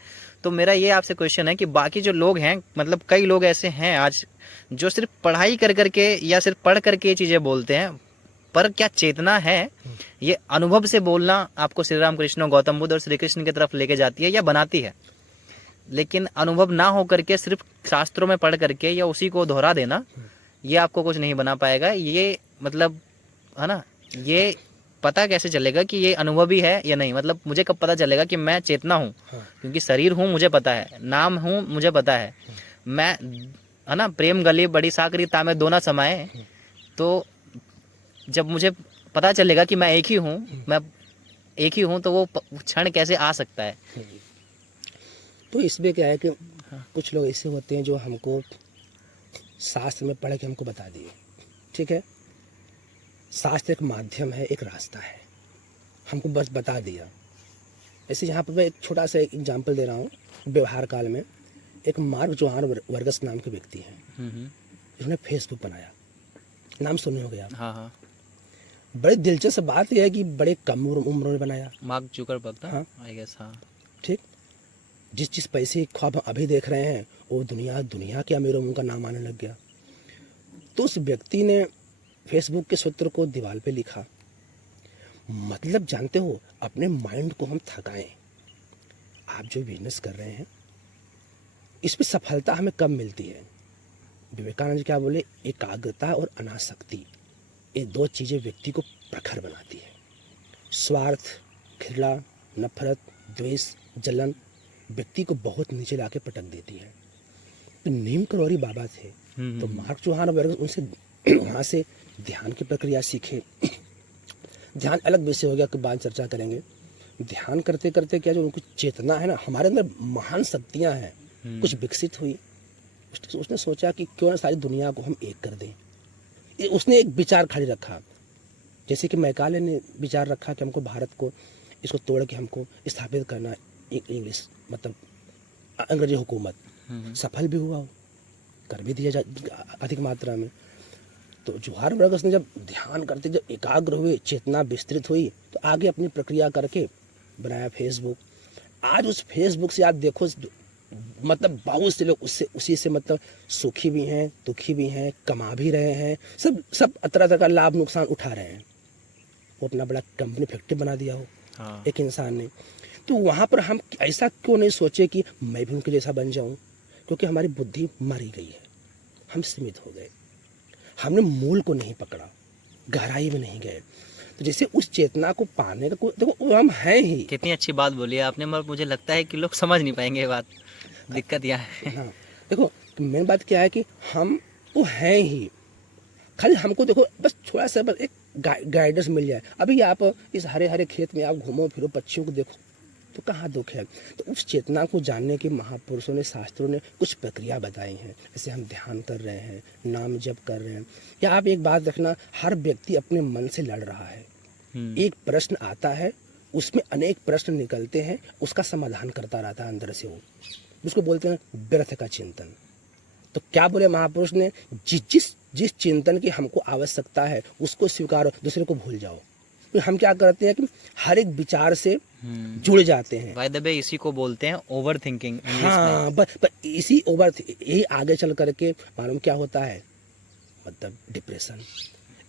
तो मेरा ये आपसे क्वेश्चन है कि बाकी जो लोग हैं, मतलब कई लोग ऐसे हैं आज जो सिर्फ पढ़ाई कर करके या सिर्फ पढ़ करके ये चीज़ें बोलते हैं, पर क्या चेतना है? ये अनुभव से बोलना आपको श्री राम कृष्ण, गौतम बुद्ध और श्री कृष्ण की तरफ लेके जाती है या बनाती है? लेकिन अनुभव ना हो करके सिर्फ शास्त्रों में पढ़ करके या उसी को दोहरा देना, ये आपको कुछ नहीं बना पाएगा। ये मतलब है ना, ये पता कैसे चलेगा कि ये अनुभवी है या नहीं? मतलब मुझे कब पता चलेगा कि मैं चेतना हूँ? क्योंकि शरीर हूँ मुझे पता है, नाम हूँ मुझे पता है, मैं है ना, प्रेम गली बड़ी साकरी तामे दो ना समाए। तो जब मुझे पता चलेगा कि मैं एक ही हूँ, मैं एक ही हूँ, तो वो क्षण कैसे आ सकता है? तो इसमें क्या है कि कुछ लोग ऐसे होते हैं जो हमको शास्त्र में पढ़ के हमको बता दिए, ठीक है। शास्त्र एक माध्यम है, एक रास्ता है, हमको बस बता दिया। ऐसे यहाँ पर मैं एक छोटा सा एग्जाम्पल दे रहा हूँ। व्यवहार काल में एक मार्क जोहान वर्गस नाम के व्यक्ति हैं, जिन्होंने फेसबुक बनाया, नाम सुने हो गया? हाँ हाँ। बड़ी दिलचस्प बात यह है कि बड़े कम उम्र में बनाया। मार्क जुकरबर्ग, हाँ आई गेस, हाँ ठीक। जिस पैसे ख्वाब हम अभी देख रहे हैं वो दुनिया के अमीरों उनका नाम आने लग गया। तो उस व्यक्ति ने फेसबुक के सूत्र को दीवार पे लिखा। मतलब जानते हो, अपने माइंड को हम थकाएं। आप जो बिजनेस कर रहे हैं इस पे सफलता हमें कब मिलती है? विवेकानंद जी क्या बोले? एकाग्रता और अनासक्ति, ये दो चीजें व्यक्ति को प्रखर बनाती है। स्वार्थ, घृणा, नफरत, द्वेष, जलन व्यक्ति को बहुत नीचे लाके पटक देती है। तो नीम करौरी बाबा थे, तो मार्क जोहान उनसे वहाँ से ध्यान की प्रक्रिया सीखे। ध्यान अलग विषय हो गया कि बाद चर्चा करेंगे। ध्यान करते करते क्या जो उनकी चेतना है ना, हमारे अंदर महान शक्तियाँ हैं, कुछ विकसित हुई। उसने सोचा कि क्यों ना सारी दुनिया को हम एक कर दें। उसने एक विचार खाली रखा, जैसे कि मैकाले ने विचार रखा कि हमको भारत को इसको तोड़ के हमको स्थापित करना, इंग्लिश मतलब अंग्रेजी हुकूमत। सफल भी हुआ हो, कर भी दिया अधिक मात्रा में। तो जोहार ब्रदर्स ने जब ध्यान करते, जब एकाग्र हुए, चेतना विस्तृत हुई, तो आगे अपनी प्रक्रिया करके बनाया फेसबुक। आज उस फेसबुक से आप देखो, मतलब बहुत से लोग उससे उसी से मतलब सुखी भी हैं, दुखी भी हैं, कमा भी रहे हैं, सब तरह तरह का लाभ नुकसान उठा रहे हैं। वो अपना बड़ा कंपनी फैक्ट्री बना दिया हो एक इंसान ने। तो वहाँ पर हम ऐसा क्यों नहीं सोचे कि मैं भी उनके जैसा बन जाऊँ? क्योंकि हमारी बुद्धि मरी गई है, हम सीमित हो गए, हमने मूल को नहीं पकड़ा, गहराई में नहीं गए। तो जैसे उस चेतना को पाने का कोई, देखो वो हम हैं ही। कितनी अच्छी बात बोली है आपने, मगर मुझे लगता है कि लोग समझ नहीं पाएंगे ये बात। दिक्कत यह है। हाँ, देखो मेन बात क्या है कि हम वो हैं ही, खाली हमको देखो बस थोड़ा सा बस एक गाइडेंस मिल जाए। अभी आप इस हरे हरे खेत में आप घूमो फिरो, पक्षियों को देखो, तो कहाँ दुख है? तो उस चेतना को जानने के महापुरुषों ने, शास्त्रों ने कुछ प्रक्रिया बताई हैं। जैसे हम ध्यान कर रहे हैं, नाम जप कर रहे हैं, या आप एक बात रखना, हर व्यक्ति अपने मन से लड़ रहा है। एक प्रश्न आता है, उसमें अनेक प्रश्न निकलते हैं, उसका समाधान करता रहता है अंदर से वो, उसको बोलते हैं व्यर्थ का चिंतन। तो क्या बोले महापुरुष ने, जिस चिंतन की हमको आवश्यकता है उसको स्वीकारो, दूसरे को भूल जाओ। तो हम क्या करते हैं कि हर एक विचार से जुड़ जाते हैं। बाय द वे इसी को बोलते हैं ओवर थिंकिंग। हाँ, पर इसी यही आगे चल करके मालूम क्या होता है, मतलब डिप्रेशन।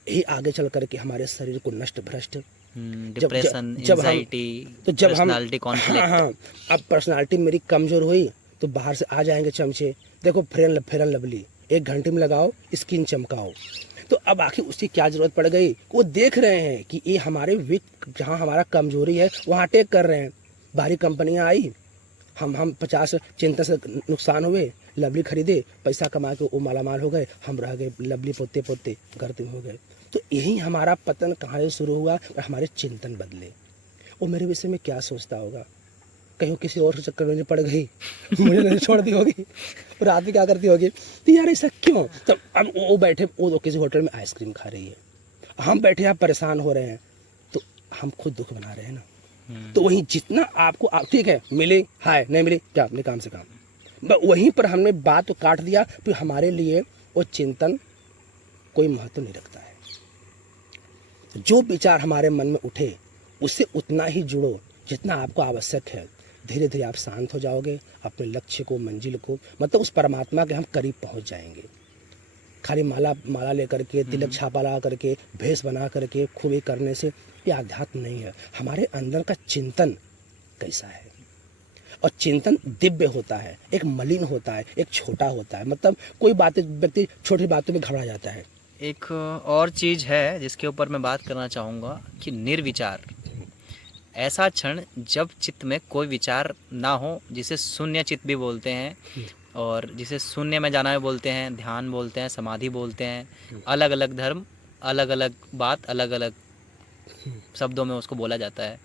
यही आगे चल करके हमारे शरीर को नष्ट भ्रष्ट, डिप्रेशन, एंजाइटी, तो जब हम पर्सनालिटी कॉन्फ्लिक्ट। हाँ, अब पर्सनालिटी मेरी कमजोर हुई तो बाहर से आ जाएंगे चमचे, देखो फेयर लवली 1 घंटे में लगाओ, स्किन चमकाओ। तो अब आखिर उसकी क्या जरूरत पड़ गई? वो देख रहे हैं कि ये हमारे वीक, जहाँ हमारा कमजोरी है वहाँ अटैक कर रहे हैं। बाहरी कंपनियाँ आई, हम 50 चिंता से नुकसान हुए, लवली खरीदे, पैसा कमा के वो मालामाल हो गए, हम रह गए लवली पोते पोते गर्द हो गए। तो यही हमारा पतन कहाँ से शुरू हुआ? और हमारे चिंतन बदले। वो मेरे विषय में क्या सोचता होगा? कहीं किसी और के चक्कर में पड़ गई, मुझे नहीं छोड़ दी होगी, और रात में क्या करती होगी? तो यार ऐसा क्यों? तो अब वो बैठे, वो किसी होटल में आइसक्रीम खा रही है, हम बैठे यहाँ परेशान हो रहे हैं, तो हम खुद दुख बना रहे हैं ना। तो वहीं जितना आपको ठीक है मिले, हाय नहीं मिले, क्या अपने काम से काम, वहीं पर हमने बात तो काट दिया। तो हमारे लिए वो चिंतन कोई महत्व नहीं रखता है। जो विचार हमारे मन में उठे उससे उतना ही जुड़ो जितना आपको आवश्यक है। धीरे धीरे आप शांत हो जाओगे, अपने लक्ष्य को, मंजिल को, मतलब उस परमात्मा के हम करीब पहुंच जाएंगे। खाली माला लेकर के, तिलक छापा लगा करके, भेष बना करके खूब करने से ये आध्यात्म नहीं है। हमारे अंदर का चिंतन कैसा है? और चिंतन दिव्य होता है, एक मलिन होता है, एक छोटा होता है। मतलब कोई बातें, व्यक्ति छोटी बातों में घबरा जाता है। एक और चीज़ है जिसके ऊपर मैं बात करना चाहूँगा कि निर्विचार, ऐसा क्षण जब चित्त में कोई विचार ना हो, जिसे शून्य चित्त भी बोलते हैं, और जिसे शून्य में जाना भी बोलते हैं, ध्यान बोलते हैं, समाधि बोलते हैं। अलग अलग धर्म, अलग अलग बात, अलग अलग शब्दों में उसको बोला जाता है।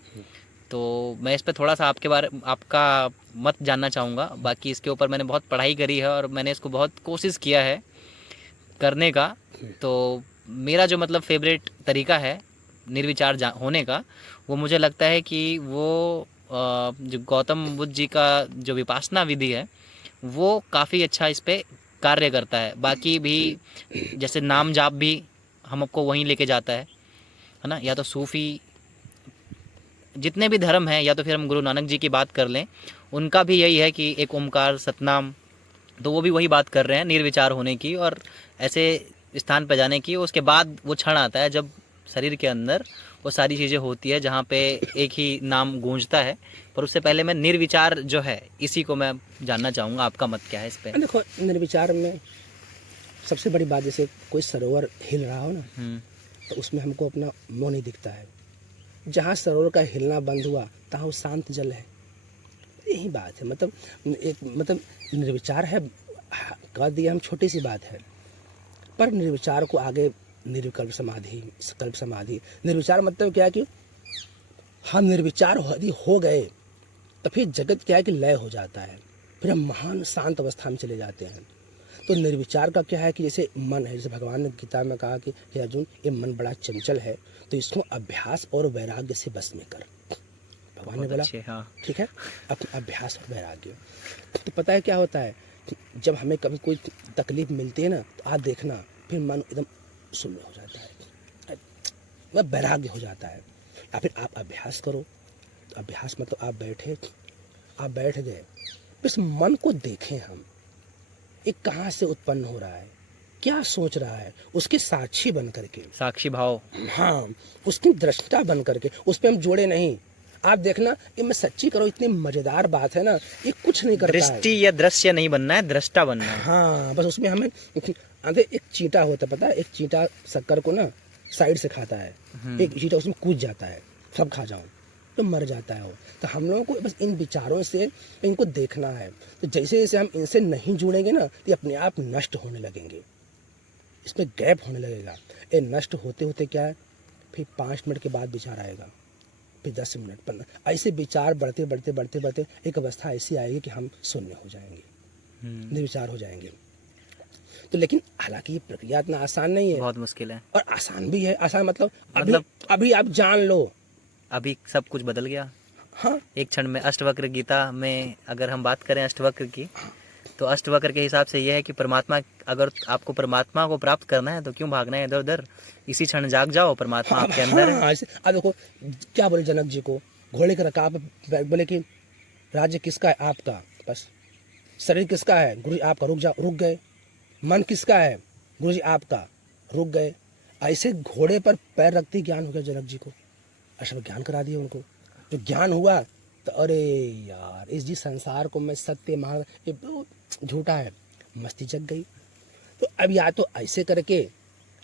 तो मैं इस पे थोड़ा सा आपका मत जानना चाहूँगा। बाकी इसके ऊपर मैंने बहुत पढ़ाई करी है और मैंने इसको बहुत कोशिश किया है करने का। तो मेरा जो मतलब फेवरेट तरीका है निर्विचार होने का, वो मुझे लगता है कि वो जो गौतम बुद्ध जी का जो विपासना विधि है वो काफ़ी अच्छा इस पे कार्य करता है। बाकी भी जैसे नाम जाप भी हम आपको वहीं लेके जाता है ना। या तो सूफ़ी जितने भी धर्म हैं, या तो फिर हम गुरु नानक जी की बात कर लें, उनका भी यही है कि एक ओमकार सतनाम, तो वो भी वही बात कर रहे हैं निर्विचार होने की और ऐसे स्थान पर जाने की। उसके बाद वो क्षण आता है जब शरीर के अंदर वो सारी चीज़ें होती है जहाँ पे एक ही नाम गूंजता है। पर उससे पहले मैं निर्विचार जो है इसी को मैं जानना चाहूँगा, आपका मत क्या है इस पे? देखो निर्विचार में सबसे बड़ी बात, जैसे कोई सरोवर हिल रहा हो ना, तो उसमें हमको अपना मुँह नहीं दिखता है। जहाँ सरोवर का हिलना बंद हुआ तहाँ वो शांत जल है। यही बात है। मतलब निर्विचार है, कह दिया हम, छोटी सी बात है। पर निर्विचार को आगे निर्विकल्प समाधि, सकल्प समाधि। निर्विचार मतलब क्या है कि हम निर्विचार यदि हो गए तो फिर जगत क्या है कि लय हो जाता है, फिर हम महान शांत अवस्था में चले जाते हैं। तो निर्विचार का क्या है कि जैसे मन है, जैसे भगवान ने गीता में कहा कि हे अर्जुन, ये मन बड़ा चंचल है, तो इसको अभ्यास और वैराग्य से बस में कर। भगवान ने बोला हाँ। ठीक है, अभ्यास और वैराग्य। तो पता है क्या होता है, जब हमें कभी कोई तकलीफ मिलती है ना, तो आप देखना फिर मन एकदम शून्य हो जाता है, वह वैराग्य हो जाता है। या फिर आप अभ्यास करो, तो अभ्यास मतलब आप बैठ गए, इस मन को देखें हम, ये कहाँ से उत्पन्न हो रहा है, क्या सोच रहा है, उसके साक्षी बन करके, साक्षी भाव। हाँ, उसकी दृष्टा बन करके, उस पर हम जोड़े नहीं। आप देखना, ये मैं सच्ची करो, इतनी मजेदार बात है ना, ये कुछ नहीं करता है। दृष्टि या दृश्य नहीं बनना है, दृष्टा बनना है। हाँ, बस उसमें हमें आधे एक चींटा होता है, पता है, एक चींटा शक्कर को ना साइड से खाता है, एक चींटा उसमें कूद जाता है, सब खा जाओ तो मर जाता है वो। तो हम लोगों को बस इन विचारों से इनको देखना है। तो जैसे जैसे हम इनसे नहीं जुड़ेंगे ना, तो ये अपने आप नष्ट होने लगेंगे, इसमें गैप होने लगेगा। ये नष्ट होते होते क्या है, फिर 5 मिनट के बाद विचार आएगा, फिर 10 मिनट, 15, ऐसे विचार बढ़ते बढ़ते बढ़ते बढ़ते एक अवस्था ऐसी आएगी कि हम शून्य हो जाएंगे, निर्विचार हो जाएंगे। तो लेकिन हालांकि ये प्रक्रिया इतना आसान नहीं है, बहुत मुश्किल है। और आसान भी है। आसान मतलब अभी आप जान लो, अभी सब कुछ बदल गया। हाँ, एक क्षण में। अष्टवक्र गीता में अगर हम बात करें अष्टवक्र की, तो अष्टवक्र के हिसाब से यह है कि परमात्मा, अगर आपको परमात्मा को प्राप्त करना है तो क्यों भागना है इधर उधर, इसी क्षण जाग जाओ, परमात्मा आपके अंदर है। हाँ, अब देखो क्या बोले जनक जी को, घोड़े का रकाब, बोले कि राज्य किसका है, आपका, बस। शरीर किसका है, गुरु जी आपका, रुक जाओ, रुक गए। मन किसका है, गुरु जी आपका, रुक गए। ऐसे घोड़े पर पैर रखते ही ज्ञान हो गया जनक जी को, अच्छा ज्ञान करा दिया उनको। जो ज्ञान हुआ तो अरे यार, इस जी संसार को मैं सत्य मान, ये झूठा है, मस्ती जग गई। तो अब या तो ऐसे करके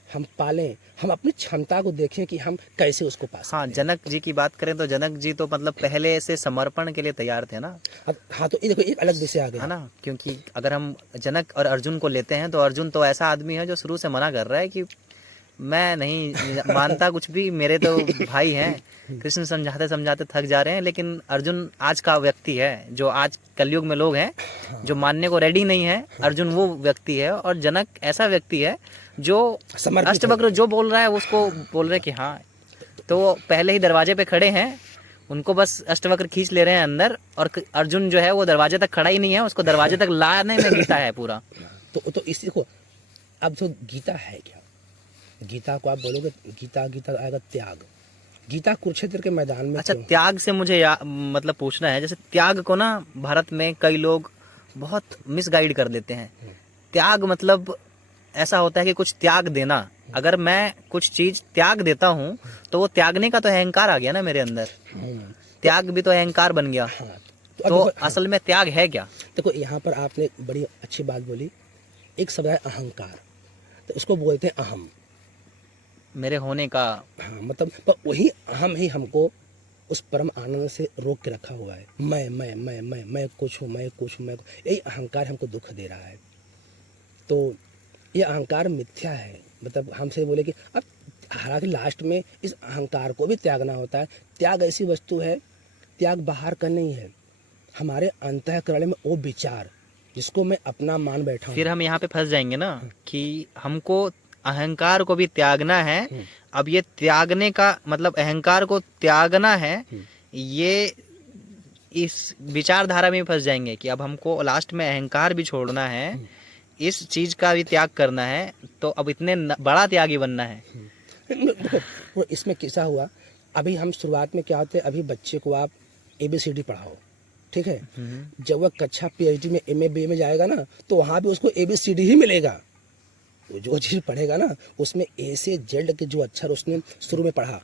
हम पालें, हम अपनी क्षमता को देखें कि हम कैसे उसको पा सकते हैं। हाँ, जनक जी की बात करें तो जनक जी तो मतलब पहले से समर्पण के लिए तैयार थे ना। हाँ, तो ये देखो एक अलग विषय आ गया है ना, क्योंकि अगर हम जनक और अर्जुन को लेते हैं तो अर्जुन तो ऐसा आदमी है जो शुरू से मना कर रहा है कि मैं नहीं मानता कुछ भी, मेरे तो भाई हैं। कृष्ण समझाते समझाते थक जा रहे हैं, लेकिन अर्जुन आज का व्यक्ति है, जो आज कलयुग में लोग हैं जो मानने को रेडी नहीं है, अर्जुन वो व्यक्ति है। और जनक ऐसा व्यक्ति है जो अष्टवक्र जो बोल रहा है उसको बोल रहे कि हाँ, तो वो पहले ही दरवाजे पे खड़े हैं, उनको बस अष्टवक्र खींच ले रहे हैं अंदर, और अर्जुन जो है वो दरवाजे तक खड़ा ही नहीं है, उसको दरवाजे तक लाने में गीता है पूरा। तो इसी को अब जो गीता है क्या, गीता को आप बोलोगे गीता आएगा त्याग। गीता कुरुक्षेत्र के मैदान में। अच्छा, त्याग से मुझे मतलब पूछना है, जैसे त्याग को ना भारत में कई लोग बहुत मिसगाइड कर देते हैं। त्याग मतलब ऐसा होता है कि कुछ त्याग देना। अगर मैं कुछ चीज त्याग देता हूँ तो वो त्यागने का तो अहंकार आ गया ना मेरे अंदर, त्याग भी तो अहंकार बन गया। तो असल में त्याग है क्या? देखो यहाँ पर आपने बड़ी अच्छी बात बोली। एक शब्द है अहंकार, तो उसको बोलते हैं अहम, मेरे होने का। हाँ, मतलब पर वही अहम ही हमको उस परम आनंद से रोक के रखा हुआ है। मैं कुछ हूँ, मैं कुछ हूँ, यही अहंकार हमको दुख दे रहा है। तो ये अहंकार मिथ्या है। मतलब हमसे बोले कि अब हालांकि लास्ट में इस अहंकार को भी त्यागना होता है। त्याग ऐसी वस्तु है, त्याग बाहर का नहीं है, हमारे अंतःकरण में वो विचार जिसको मैं अपना मान बैठा हूँ। फिर हम यहाँ पे फंस जाएंगे ना कि हमको अहंकार को भी त्यागना है। अब ये त्यागने का मतलब अहंकार को त्यागना है, ये इस विचारधारा में फंस जाएंगे कि अब हमको लास्ट में अहंकार भी छोड़ना है, इस चीज का भी त्याग करना है, तो अब इतने बड़ा त्यागी बनना है। देखो इसमें कैसा हुआ, अभी हम शुरुआत में क्या होते हैं, अभी बच्चे को आप ABCD पढ़ाओ, ठीक है, जब वह कक्षा PhD में MA BA में जाएगा ना, तो वहाँ भी उसको ABCD ही मिलेगा। वो जो चीज़ पढ़ेगा ना, उसमें A से Z के जो अक्षर उसने शुरू में पढ़ा,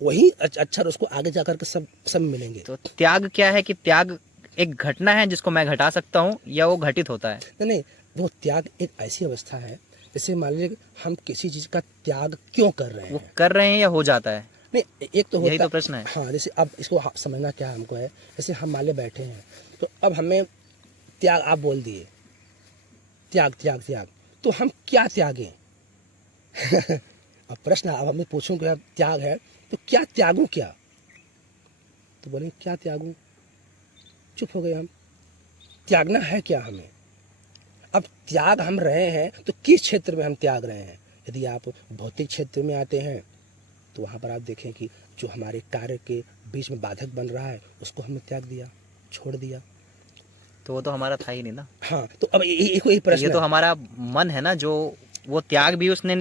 वही अक्षर उसको आगे जाकर के सब मिलेंगे। तो त्याग क्या है कि त्याग एक घटना है जिसको मैं घटा सकता हूँ, या वो घटित होता है? नहीं, वो त्याग एक ऐसी अवस्था है, जैसे मान लीजिए हम किसी चीज़ का त्याग क्यों कर रहे हैं। वो कर रहे हैं या हो जाता है? नहीं, एक तो होता, यही तो प्रश्न है। हाँ, जैसे अब इसको समझना क्या हमको है, जैसे हम मान ले बैठे हैं, तो अब हमें त्याग आप बोल दिए, त्याग त्याग त्याग, तो हम क्या त्यागें? अब प्रश्न अब हमें पूछूं कि त्याग है तो क्या त्यागूं, क्या? तो बोले क्या त्यागूं, चुप हो गए हम। त्यागना है क्या हमें? अब त्याग हम रहे हैं तो किस क्षेत्र में हम त्याग रहे हैं? यदि आप भौतिक क्षेत्र में आते हैं तो वहाँ पर आप देखें कि जो हमारे कार्य के बीच में बाधक बन रहा है उसको हमने त्याग दिया, छोड़ दिया। तो वो तो हमारा था ही नहीं ना। हाँ, तो अब एक प्रश्न ये तो हमारा मन है ना, जो वो त्याग भी उसने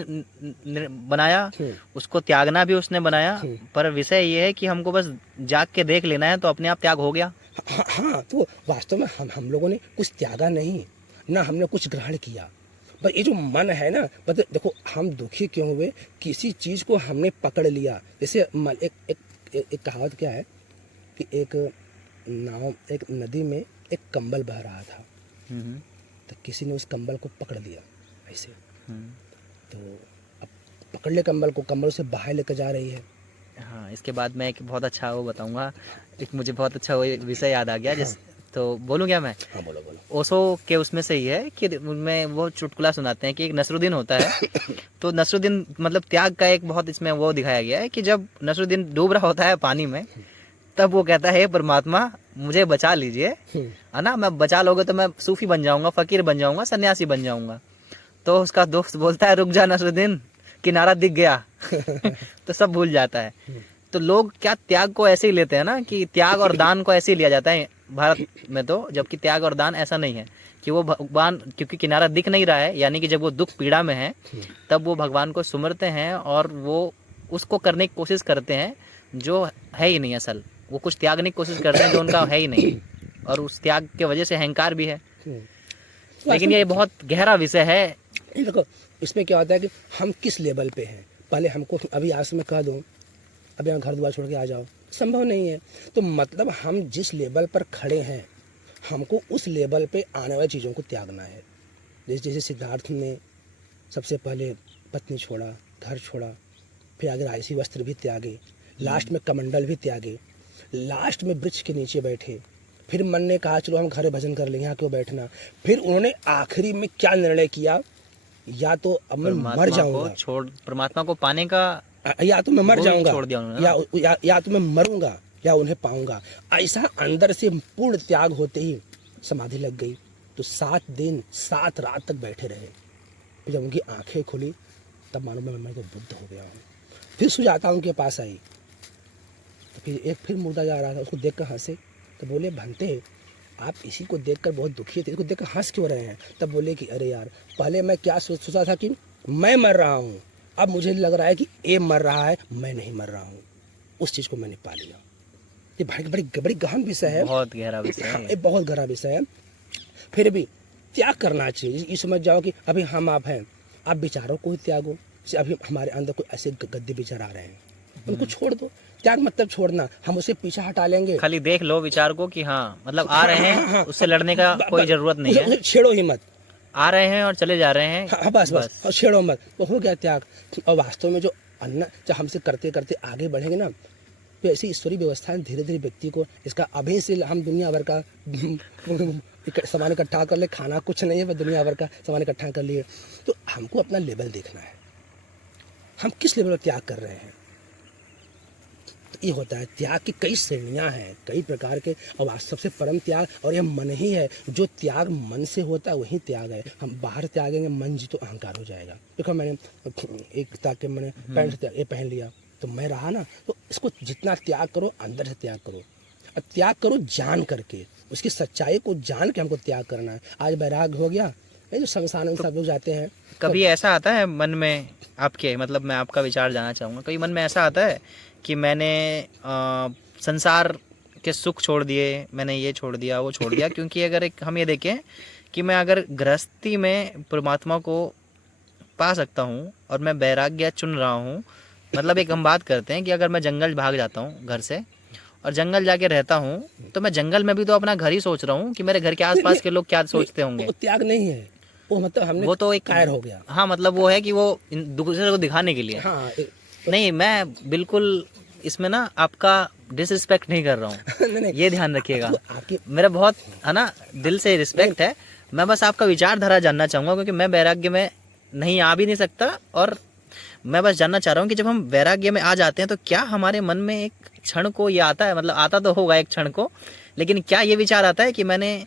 बनाया, उसको त्यागना भी उसने बनाया, पर विषय ये है कि हमको बस जाग के देख लेना है तो अपने आप त्याग हो गया। हाँ, तो वास्तव में हम लोगों ने कुछ त्यागा नहीं, ना हमने कुछ ग्रहण किया, पर ये जो मन है ना, मतलब देखो हम दुखी क्यों हुए, किसी चीज को हमने पकड़ लिया। जैसे एक कहावत क्या है कि एक नदी में एक कंबल बह रहा था, तो किसी ने उस कंबल को पकड़ लिया ऐसे, तो अब पकड़ ले कंबल को, कंबल से बाहर लेकर जा रही है। हाँ, इसके बाद मैं एक बहुत अच्छा वो बताऊंगा, एक मुझे बहुत अच्छा वो विषय याद आ गया। जिस तो बोलूँ क्या मैं? हाँ, बोलो। ओशो के उसमें से ही है कि उनमें वो चुटकुला सुनाते हैं कि एक नसरुद्दीन होता है तो नसरुद्दीन मतलब त्याग का एक बहुत इसमें वो दिखाया गया है कि जब नसरुद्दीन डूब रहा होता है पानी में, तब वो कहता है, हे परमात्मा मुझे बचा लीजिए, है ना, मैं बचा लोगे तो मैं सूफी बन जाऊंगा, फकीर बन जाऊंगा, सन्यासी बन जाऊंगा। तो उसका दोस्त बोलता है, रुक जा नसरुद्दीन, किनारा दिख गया तो सब भूल जाता है। तो लोग क्या त्याग को ऐसे ही लेते हैं ना, कि त्याग और दान को ऐसे ही लिया जाता है भारत में, तो जबकि त्याग और दान ऐसा नहीं है कि वो भगवान, क्योंकि किनारा दिख नहीं रहा है, यानी कि जब वो दुख पीड़ा में है तब वो भगवान को सुमरते हैं और वो उसको करने की कोशिश करते हैं जो है ही नहीं असल, वो कुछ त्यागने की कोशिश करते हैं जो उनका है ही नहीं, और उस त्याग के वजह से अहंकार भी है। लेकिन ये बहुत गहरा विषय है। देखो इसमें क्या होता है कि हम किस लेवल पे हैं, पहले हमको अभी आज से मैं कह दूं अब यहाँ घर द्वार छोड़ के आ जाओ, संभव नहीं है। तो मतलब हम जिस लेवल पर खड़े हैं, हमको उस लेवल पे आने वाली चीज़ों को त्यागना है। जैसे सिद्धार्थ ने सबसे पहले पत्नी छोड़ा, घर छोड़ा, फिर आगे राजसी वस्त्र भी त्यागे, लास्ट में कमंडल भी त्यागे, लास्ट में वृक्ष के नीचे बैठे, फिर मन ने कहा चलो हम घर भजन कर लेंगे, यहाँ क्यों बैठना। फिर उन्होंने आखिरी में क्या निर्णय किया, या तो अब मैं मर जाऊंगा, छोड़ परमात्मा को पाने का, या तो मैं मर जाऊंगा, छोड़ दिया या तो मैं मरूंगा या उन्हें पाऊंगा। ऐसा अंदर से पूर्ण त्याग होते ही समाधि लग गई। तो 7 दिन 7 रात तक बैठे रहे, फिर जब उनकी आंखें खुली तब मानो मैं तो बुद्ध हो गया हूँ। फिर सुजाता उनके पास आई, तो फिर मुर्दा जा रहा था, उसको देख कर हंसे, तो बोले भंते आप इसी को देखकर बहुत दुखी थे, इसको देखकर हंस क्यों रहे हैं। तब बोले कि अरे यार, पहले मैं क्या सोचा था कि मैं मर रहा हूँ, अब मुझे लग रहा है कि ए मर रहा है, मैं नहीं मर रहा हूँ। उस चीज़ को मैंने पा लिया। ये बड़ी गहन विषय है, बहुत गहरा विषय है, ये बहुत गहरा विषय है। फिर भी त्याग करना चाहिए। ये समझ जाओ कि अभी हम आप हैं, आप विचारों को ही त्यागो। जैसे अभी हमारे अंदर कोई ऐसे गद्दे विचार आ रहे हैं, उनको छोड़ दो। त्याग मतलब छोड़ना, हम उसे पीछे हटा लेंगे। खाली देख लो विचार को कि हाँ मतलब आ रहे हैं, उससे लड़ने का कोई जरूरत नहीं है, छेड़ो ही मत, आ रहे हैं और चले जा रहे हैं। हाँ, बस और छेड़ो मत, तो हो गया त्याग। और वास्तव में जो अन्ना जब हमसे करते करते आगे बढ़ेंगे ना, तो ऐसी ईश्वरीय व्यवस्था धीरे धीरे व्यक्ति को इसका अभी से हम दुनिया भर का सामान इकट्ठा कर ले, खाना कुछ नहीं है, पर दुनिया भर का सामान इकट्ठा कर लिए। तो हमको अपना लेवल देखना है, हम किस लेवल पर त्याग कर रहे हैं। ये होता है त्याग की कई श्रेणियां हैं, कई प्रकार के, और सबसे परम त्याग और यह मन ही है। जो त्याग मन से होता है वही त्याग है। हम बाहर त्यागेंगे, मन जी तो अहंकार हो जाएगा। देखो मैंने एक ताकि के मैंने पैंट ये पहन लिया तो मैं रहा ना, तो इसको जितना त्याग करो अंदर से त्याग करो, और त्याग करो जान करके, उसकी सच्चाई को जान के हमको त्याग करना है। आज वैराग्य हो गया, ये जो संसार में सब लोग जाते हैं, कभी ऐसा आता है मन में आपके, मतलब मैं आपका विचार जानना चाहूँगा, कभी मन में ऐसा आता है कि मैंने संसार के सुख छोड़ दिए, मैंने ये छोड़ दिया वो छोड़ दिया, क्योंकि अगर एक हम ये देखें कि मैं अगर गृहस्थी में परमात्मा को पा सकता हूँ और मैं वैराग्य चुन रहा हूँ, मतलब एक हम बात करते हैं कि अगर मैं जंगल भाग जाता हूँ घर से और जंगल जाके रहता हूँ, तो मैं जंगल में भी तो अपना घर ही सोच रहा हूँ कि मेरे घर के आसपास के लोग क्या सोचते होंगे। वो त्याग नहीं है, वो मतलब हमने वो तो एक कायर हो गया। हाँ, मतलब वो है कि वो दूसरे को दिखाने के लिए। हाँ, नहीं, मैं बिल्कुल इसमें ना आपका डिसरिस्पेक्ट नहीं कर रहा हूँ नहीं, ये ध्यान रखिएगा। आपकी मेरा बहुत है ना दिल से रिस्पेक्ट है, मैं बस आपका विचारधारा जानना चाहूँगा, क्योंकि मैं वैराग्य में नहीं आ भी नहीं सकता, और मैं बस जानना चाह रहा हूँ कि जब हम वैराग्य में आ जाते हैं तो क्या हमारे मन में एक क्षण को ये आता है, मतलब आता तो होगा एक क्षण को, लेकिन क्या ये विचार आता है कि मैंने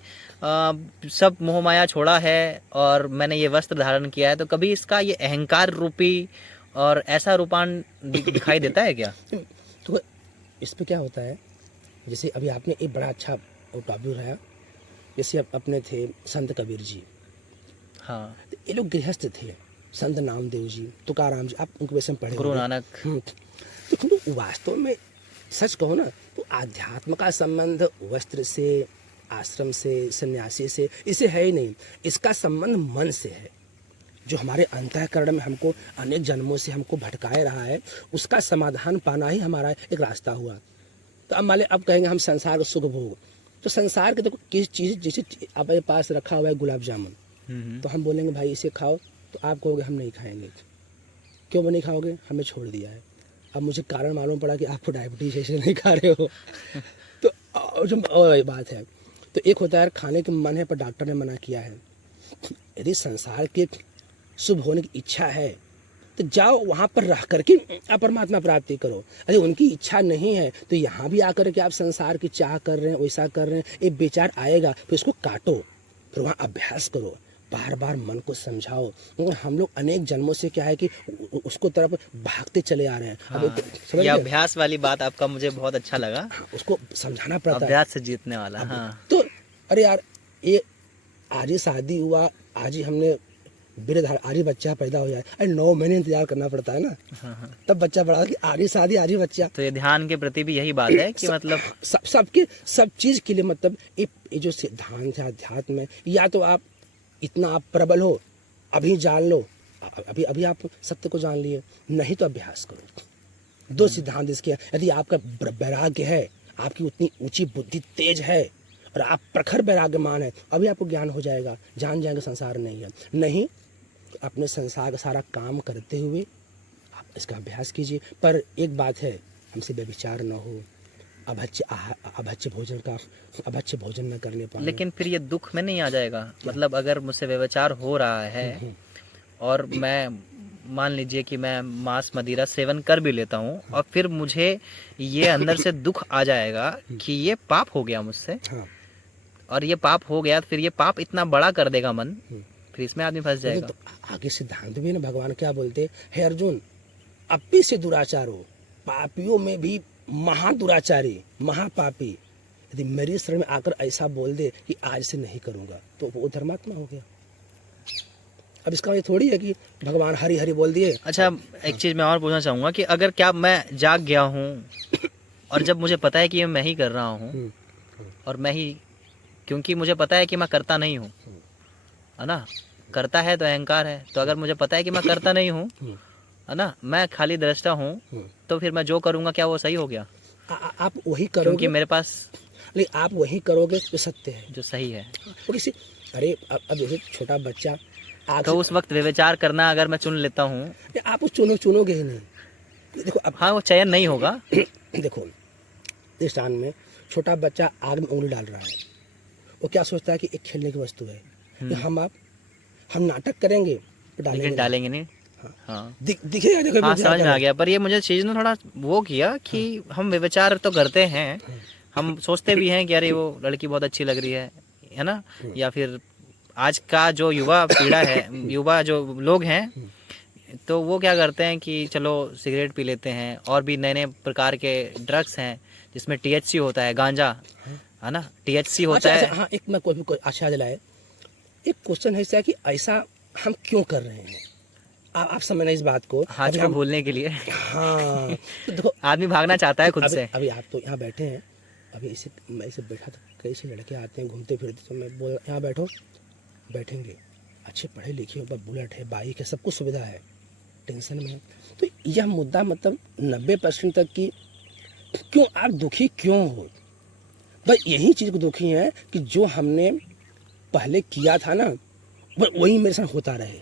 सब मोह माया छोड़ा है और मैंने ये वस्त्र धारण किया है, तो कभी इसका ये अहंकार रूपी और ऐसा रूपान दिखाई देता है क्या? तो इस पे क्या होता है, जैसे अभी आपने एक बड़ा अच्छा टॉपिक उठाया जैसे अपने थे संत कबीर जी, हाँ, तो ये लोग गृहस्थ थे, संत नामदेव जी, तुकाराम जी, आप उनके वैसे में पढ़े गुरु होंगे। नानक। तो किंतु वास्तव में सच कहो ना तो आध्यात्म का संबंध वस्त्र से, आश्रम से, सन्यासी से इसे है ही नहीं। इसका संबंध मन से है, जो हमारे अंतःकरण में हमको अनेक जन्मों से हमको भटकाए रहा है, उसका समाधान पाना ही हमारा एक रास्ता हुआ। तो अब मान लें अब कहेंगे हम संसार का सुख भोग, तो संसार के देखो किस चीज़, जैसे आपके पास रखा हुआ है गुलाब जामुन, तो हम बोलेंगे भाई इसे खाओ, तो आप कहोगे हम नहीं खाएंगे। क्यों नहीं खाओगे? हमें छोड़ दिया है। अब मुझे कारण मालूम पड़ा कि आपको डायबिटीज है इसलिए नहीं खा रहे हो। तो जो और बात है, तो एक होता है खाने के मन है पर डॉक्टर ने मना किया है। यदि संसार के शुभ होने की इच्छा है तो जाओ वहाँ पर रह करके परमात्मा प्राप्ति करो। यदि उनकी इच्छा नहीं है तो यहाँ भी आकर के आप संसार की चाह कर रहे हैं, वैसा कर रहे हैं, एक विचार आएगा फिर इसको काटो, फिर वहाँ अभ्यास करो, बार बार मन को समझाओ। और हम लोग अनेक जन्मों से क्या है कि उसको तरफ भागते चले आ रहे हैं। हाँ, अब ये अभ्यास वाली बात आपका मुझे बहुत अच्छा लगा। उसको समझाना पड़ता है, अभ्यास से जीतने वाला। हाँ, तो अरे यार ये आज ही शादी हुआ, आज ही हमने बिरधार, आज ही बच्चा पैदा हो जाए, अरे 9 महीने इंतजार करना पड़ता है ना। हाँ, तब बच्चा बड़ा कि आज ही शादी, आज ही बच्चा। तो ये ध्यान के प्रति भी यही बात है कि मतलब सबके सब चीज के लिए मतलब ये जो सिद्धांत है अध्यात्म है, या तो आप इतना आप प्रबल हो अभी जान लो, अभी आप सत्य को जान लिए, नहीं तो अभ्यास करो। 2 सिद्धांत इसके, यदि आपका वैराग्य है, आपकी उतनी ऊंची बुद्धि तेज है और आप प्रखर वैराग्यमान है, अभी आपको ज्ञान हो जाएगा, जान जाएंगे संसार नहीं है। नहीं तो अपने संसार का सारा काम करते हुए आप इसका अभ्यास कीजिए। पर एक बात है, हमसे व्यभिचार न हो, अभच्य भोजन न करने पाए। लेकिन फिर ये दुख में नहीं आ जाएगा? मतलब अगर मुझसे व्यभिचार हो रहा है और मैं मान लीजिए कि मैं मांस मदिरा सेवन कर भी लेता हूँ और फिर मुझे ये अंदर से दुख आ जाएगा कि ये पाप हो गया मुझसे, और ये पाप हो गया तो फिर ये पाप इतना बड़ा कर देगा मन, फिर इसमें आदमी फंस जाएगा। तो आगे सिद्धांत भी ना भगवान क्या बोलते, हे अर्जुन अपी से दुराचारो, पापियों में भी महादुराचारी, महापापी, यदि मेरी शरण में आकर ऐसा बोल दे कि आज से नहीं करूंगा, तो वो धर्मात्मा हो गया। अब इसका ये थोड़ी है कि भगवान हरि हरि बोल दिए। अच्छा, एक चीज मैं और पूछना चाहूंगा कि अगर क्या मैं जाग गया हूँ और जब मुझे पता है कि ये मैं ही कर रहा हूँ और मैं ही, क्योंकि मुझे पता है कि मैं करता नहीं हूँ, है ना, करता है तो अहंकार है, तो अगर मुझे पता है कि मैं करता नहीं हूँ, है ना, मैं खाली दृष्टा हूँ, तो फिर मैं जो करूँगा क्या वो सही हो गया? आप वही करोगे क्योंकि मेरे पास, नहीं आप वही करोगे जो सत्य है, जो सही है। वो किसी, अरे अब जैसे छोटा बच्चा तो उस वक्त व्यभिचार करना अगर मैं चुन लेता हूँ, आप चुनोगे ही नहीं। देखो अब हाँ, वो चयन नहीं होगा। देखो इस स्थान में छोटा बच्चा आग में उंगली डाल रहा है, वो क्या सोचता है कि एक खेलने की वस्तु है, तो हम नाटक करेंगे तो लेकिन डालेंगे नहीं। हाँ, दिखेगा देखो। हाँ, समझ में आ गया। पर ये मुझे चीज ने थोड़ा वो किया कि हम व्यभिचार तो करते हैं, हम सोचते भी हैं कि अरे वो लड़की बहुत अच्छी लग रही है ना, या फिर आज का जो युवा पीढ़ा है, युवा जो लोग हैं, तो वो क्या करते हैं कि चलो सिगरेट पी लेते हैं, और भी नए नए प्रकार के ड्रग्स हैं जिसमें THC होता है, गांजा, है ना, THC होता है। हाँ, एक मैं कोई अच्छा दिलाए, एक क्वेश्चन है ऐसा कि ऐसा हम क्यों कर रहे हैं, आप समझना इस बात को। आज को भूलने के लिए। हाँ, तो देखो आदमी भागना चाहता है खुद से। अभी आप तो यहाँ बैठे हैं, अभी मैं इसे बैठा तो कई से लड़के आते हैं घूमते फिरते, तो मैं बोल यहाँ बैठो, बैठेंगे, अच्छे पढ़े लिखे ऊपर बुलेट है, बाइक है, सब कुछ सुविधा है, टेंशन में है। तो यह मुद्दा मतलब 90% तक की क्यों आप दुखी क्यों हो, बस यही चीज़ को दुखी है कि जो हमने पहले किया था ना वही मेरे साथ होता रहे।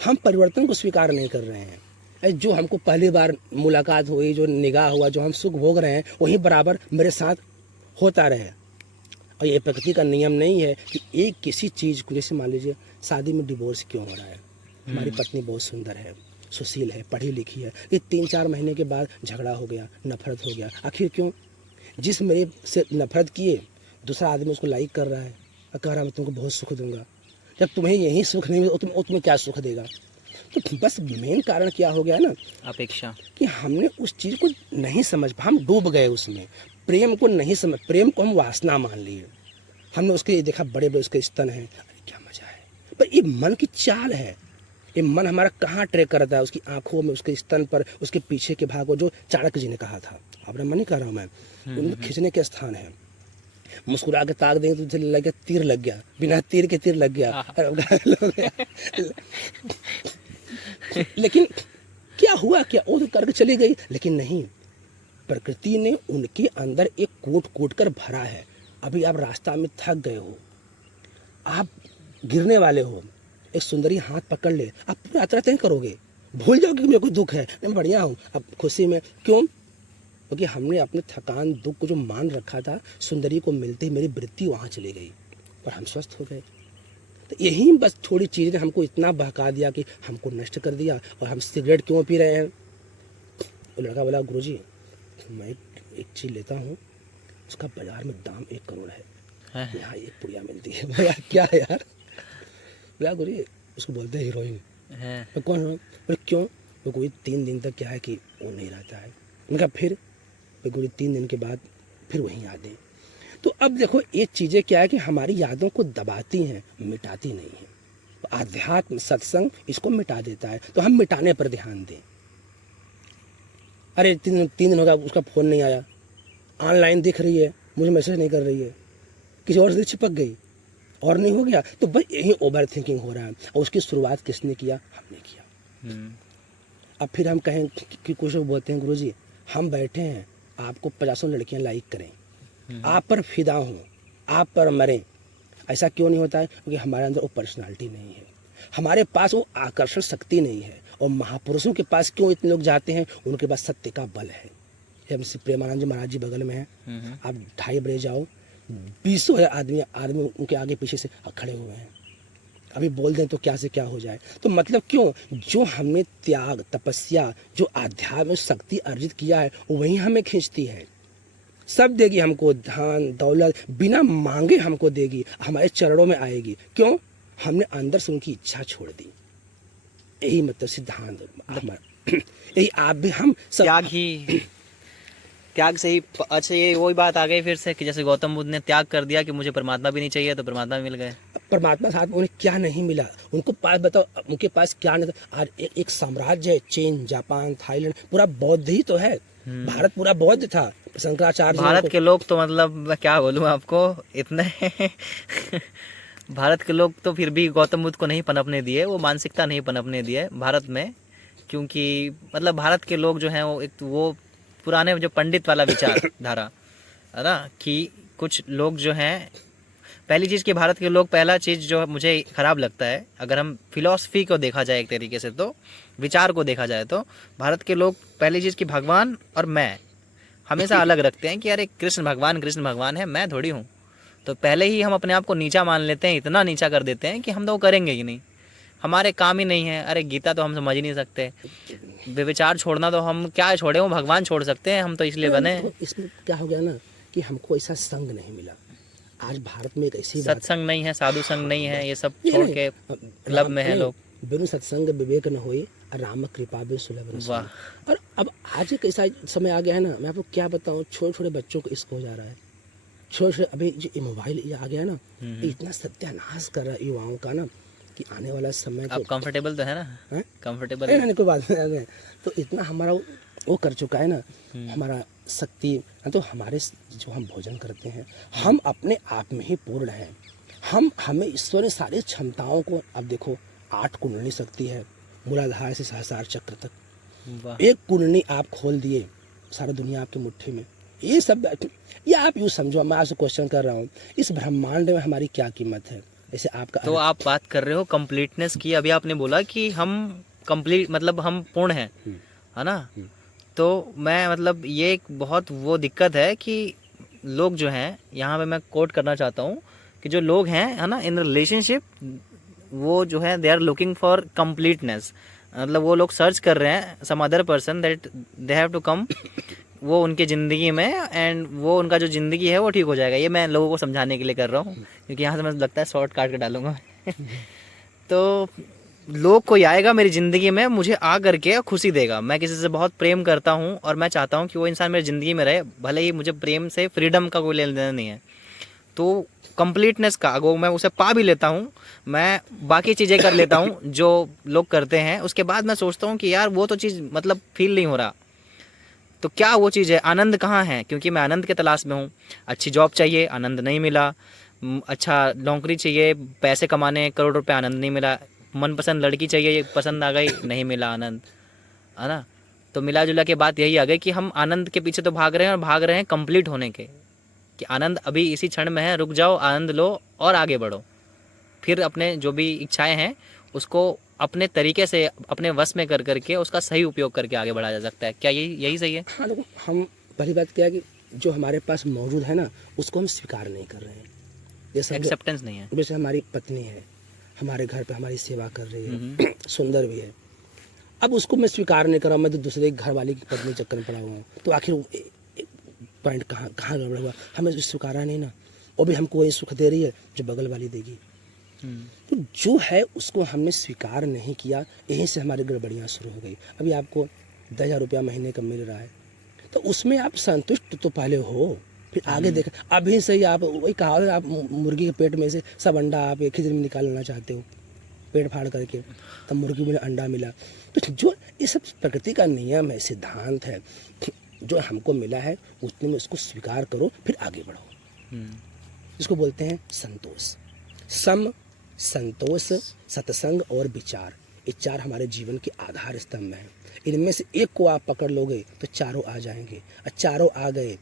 हम परिवर्तन को स्वीकार नहीं कर रहे हैं। जो हमको पहली बार मुलाकात हुई, जो निगाह हुआ, जो हम सुख भोग रहे हैं, वही बराबर मेरे साथ होता रहे। और ये प्रकृति का नियम नहीं है कि एक किसी चीज़ को, जैसे मान लीजिए शादी में डिवोर्स क्यों हो रहा है, हमारी पत्नी बहुत सुंदर है, सुशील है, पढ़ी लिखी है, ये 3-4 महीने के बाद झगड़ा हो गया, नफरत हो गया। आखिर क्यों? जिस मेरे से नफरत किए दूसरा आदमी उसको लाइक कर रहा है और कह रहा है मैं तुमको बहुत सुख दूंगा। जब तुम्हें यही सुख नहीं मिला तो तुम्हें क्या सुख देगा? तो बस मेन कारण क्या हो गया ना, अपेक्षा, कि हमने उस चीज़ को नहीं समझ, हम डूब गए उसमें, प्रेम को नहीं समझ, प्रेम को हम वासना मान लिए। हमने उसके देखा बड़े बड़े उसके स्तन हैं, अरे क्या मजा है। पर ये मन की चाल है, ये मन हमारा कहाँ ट्रैक करता है, उसकी आंखों में, उसके स्तन पर, उसके पीछे के भाग को, जो चाणक्य जी ने कहा था, अपना मन नहीं कह रहा हूँ मैं, उनमें खींचने के स्थान है। मुस्कुरा के ताक देंगे तो तुझे लग गया तीर लग गया, बिना तीर के तीर लग गया, हो गया। लेकिन क्या हुआ, क्या वो तो करके चली गई, लेकिन नहीं, प्रकृति ने उनके अंदर एक कूट कूट कर भरा है। अभी आप रास्ता में थक गए हो, आप गिरने वाले हो, एक सुंदरी हाथ पकड़ ले, आप पूरी यात्रा तय करोगे, भूल जाओगे कि मेरे को दुख है, मैं बढ़िया हूँ, अब खुशी में। क्यों? क्योंकि हमने अपने थकान दुख को जो मान रखा था, सुंदरी को मिलते ही मेरी वृत्ति वहाँ चली गई और हम स्वस्थ हो गए। तो यही बस थोड़ी चीज़ ने हमको इतना बहका दिया कि हमको नष्ट कर दिया। और हम सिगरेट क्यों पी रहे हैं? वो लड़का बोला, गुरुजी मैं एक चीज़ लेता हूँ, उसका बाजार में दाम 1 करोड़ है, यहाँ 1 पुड़िया मिलती है। बोला क्या है यार? बोला गुरुजी उसको बोलते हैं हीरोइन है। तो कौन हो? बोले क्यों? वो कोई 3 दिन तक क्या है कि वो नहीं रहता है। उनका फिर गुरु 3 दिन के बाद फिर वहीं यादें। तो अब देखो ये चीज़ें क्या है कि हमारी यादों को दबाती हैं, मिटाती नहीं है। तो आध्यात्म सत्संग इसको मिटा देता है, तो हम मिटाने पर ध्यान दें। अरे 3 दिन होगा उसका फ़ोन नहीं आया, ऑनलाइन दिख रही है, मुझे मैसेज नहीं कर रही है, किसी और से चिपक गई और नहीं हो गया, तो बस यही ओवर थिंकिंग हो रहा है। और उसकी शुरुआत किसने किया? हमने किया। अब फिर हम कहें कि कुछ लोग बोलते हैं गुरुजी हम बैठे हैं, आपको 50 लड़कियां लाइक करें, आप पर फिदा हों, आप पर मरें, ऐसा क्यों नहीं होता है? क्योंकि हमारे अंदर वो पर्सनालिटी नहीं है, हमारे पास वो आकर्षण शक्ति नहीं है। और महापुरुषों के पास क्यों इतने लोग जाते हैं? उनके पास सत्य का बल है। हम श्री प्रेमानंद जी महाराज जी बगल में हैं, आप 2:30 बजे जाओ, 20 आदमी उनके आगे पीछे से खड़े हुए हैं, अभी बोल दें तो क्या से क्या हो जाए। तो मतलब क्यों? जो हमने त्याग तपस्या, जो आध्यात्मिक शक्ति अर्जित किया है, वही हमें खींचती है। सब देगी हमको, धन दौलत बिना मांगे हमको देगी, हमारे चरणों में आएगी। क्यों? हमने अंदर से उनकी इच्छा छोड़ दी। यही मतलब सिद्धांत हमारा। यही आप भी हम सब त्याग से ही। अच्छा ये वही बात आ गई फिर से कि जैसे गौतम बुद्ध ने त्याग कर दिया कि मुझे परमात्मा भी नहीं चाहिए, तो परमात्मा भी मिल गए। परमात्मा साथ में उन्हें क्या नहीं मिला? उनको पास बताओ, उनके पास क्या नहीं था? आज एक साम्राज्य है, चीन, जापान, थाईलैंड, पूरा बौद्ध ही तो है। भारत पूरा बौद्ध था, शंकराचार्य। भारत के लोग तो मतलब मैं क्या बोलूँ आपको, इतने भारत के लोग तो फिर भी गौतम बुद्ध को नहीं पनपने दिए, वो मानसिकता नहीं पनपने दिए भारत में। क्योंकि मतलब भारत के लोग जो हैं वो एक वो पुराने जो पंडित वाला विचार धारा है ना, कि कुछ लोग जो हैं, पहली चीज़ कि भारत के लोग, पहला चीज़ जो मुझे ख़राब लगता है, अगर हम फिलॉसफी को देखा जाए एक तरीके से, तो विचार को देखा जाए, तो भारत के लोग पहली चीज़ कि भगवान और मैं हमेशा अलग रखते हैं कि अरे कृष्ण भगवान है, मैं थोड़ी हूँ। तो पहले ही हम अपने आप को नीचा मान लेते हैं, इतना नीचा कर देते हैं कि हम तो वो करेंगे ही नहीं, हमारे काम ही नहीं है। अरे गीता तो हम समझ ही नहीं सकते, विचार छोड़ना तो हम क्या छोड़े, वो भगवान छोड़ सकते हैं, हम तो इसलिए बने। तो इसमें क्या हो गया ना कि हमको ऐसा संग नहीं मिला। आज भारत में एक ऐसी सत्संग नहीं है, साधु संग नहीं है, ये सब छोड़ के क्लब में है लोग। बिनु सत्संग विवेक न होए, राम कृपा बिन सुलभ रस। और अब आज एक ऐसा समय आ गया है ना, मैं आपको क्या बताऊं, छोटे छोटे बच्चों को इसको हो जा रहा है, छोटे अभी जो मोबाइल ये आ गया ना, इतना सत्यानाश कर रहा है युवाओं का ना, कि आने वाला समय। आप कंफर्टेबल तो है ना? कंफर्टेबल नहीं, कोई बात नहीं। तो इतना हमारा वो कर चुका है ना, हमारा शक्ति, तो हमारे जो हम भोजन करते हैं, हम अपने आप में ही पूर्ण हैं। हमें ईश्वर ने सारी क्षमताओं को, अब देखो 8 कुंडली शक्ति है, मूलाधार से सहस्रार चक्र तक। एक कुंडली आप खोल दिए, सारा दुनिया आपकी मुट्ठी में। ये सब, ये आप यूँ समझो, मैं आपसे क्वेश्चन कर रहा हूँ, इस ब्रह्मांड में हमारी क्या कीमत है? जैसे आपका, तो आप बात कर रहे हो कंप्लीटनेस की। अभी आपने बोला कि हम कंप्लीट, मतलब हम पूर्ण हैं, है ना? तो मैं मतलब ये एक बहुत वो दिक्कत है कि लोग जो हैं, यहाँ पे मैं कोट करना चाहता हूँ कि जो लोग हैं, है ना, इन रिलेशनशिप, वो जो है they are looking for completeness. मतलब वो लोग सर्च कर रहे हैं some other person that they have to come वो उनके ज़िंदगी में, एंड वो उनका जो ज़िंदगी है वो ठीक हो जाएगा। ये मैं लोगों को समझाने के लिए कर रहा हूँ, क्योंकि यहाँ से मुझे लगता है शॉर्ट काट के डालूंगा। तो लोग कोई आएगा मेरी ज़िंदगी में, मुझे आ करके खुशी देगा। मैं किसी से बहुत प्रेम करता हूँ और मैं चाहता हूँ कि वो इंसान मेरी ज़िंदगी में रहे, भले ही मुझे प्रेम से फ्रीडम का कोई लेना देना नहीं है। तो कंप्लीटनेस का अगर मैं उसे पा भी लेता हूँ, मैं बाकी चीज़ें कर लेता हूँ जो लोग करते हैं, उसके बाद मैं सोचता हूँ कि यार वो तो चीज़ मतलब फील नहीं हो रहा। तो क्या वो चीज़ है, आनंद कहाँ है? क्योंकि मैं आनंद के तलाश में हूँ। अच्छी जॉब चाहिए, आनंद नहीं मिला। अच्छा नौकरी चाहिए, पैसे कमाने करोड़ रुपए, आनंद नहीं मिला। मनपसंद लड़की चाहिए, पसंद आ गई, नहीं मिला आनंद, है ना। तो मिला जुला के बात यही आ गई कि हम आनंद के पीछे तो भाग रहे हैं, और भाग रहे हैं कंप्लीट होने के, कि आनंद अभी इसी क्षण में है, रुक जाओ, आनंद लो और आगे बढ़ो। फिर अपने जो भी इच्छाएं हैं उसको अपने तरीके से अपने वश में कर करके उसका सही उपयोग करके आगे बढ़ाया जा सकता है। क्या यही सही है? हाँ देखो, हम पहली बात क्या है कि जो हमारे पास मौजूद है ना, उसको हम स्वीकार नहीं कर रहे हैं। जैसे एक्सेप्टेंस नहीं है। जैसे हमारी पत्नी है, हमारे घर पे हमारी सेवा कर रही है, सुंदर भी है, अब उसको मैं स्वीकार नहीं कर रहा हूँ, मैं तो दूसरे घर वाले की पत्नी चक्कर में पड़ा हुआ हूँ, तो आखिर पॉइंट कहाँ गड़बड़ हुआ? हमें स्वीकारा नहीं ना, वो भी हमको वही सुख दे रही है जो बगल वाली देगी। तो जो है उसको हमने स्वीकार नहीं किया, यहीं से हमारी गड़बड़ियाँ शुरू हो गई। अभी आपको 10,000 रुपया महीने का मिल रहा है, तो उसमें आप संतुष्ट तो पहले हो, फिर आगे देख। अभी से ही आप वही कहा, आप मुर्गी के पेट में से सब अंडा आप एक ही दिन में निकालना चाहते हो, पेट फाड़ करके, तब मुर्गी में अंडा मिला। तो जो ये सब प्रकृति का नियम है, सिद्धांत है, जो हमको मिला है उतने में उसको स्वीकार करो, फिर आगे बढ़ो। इसको बोलते हैं संतोष। सम, संतोष, सत्संग और विचार, ये चार हमारे जीवन के आधार स्तंभ हैं। इनमें से एक को आप पकड़ लोगे तो चारों आ जाएंगे, और चारों आ गए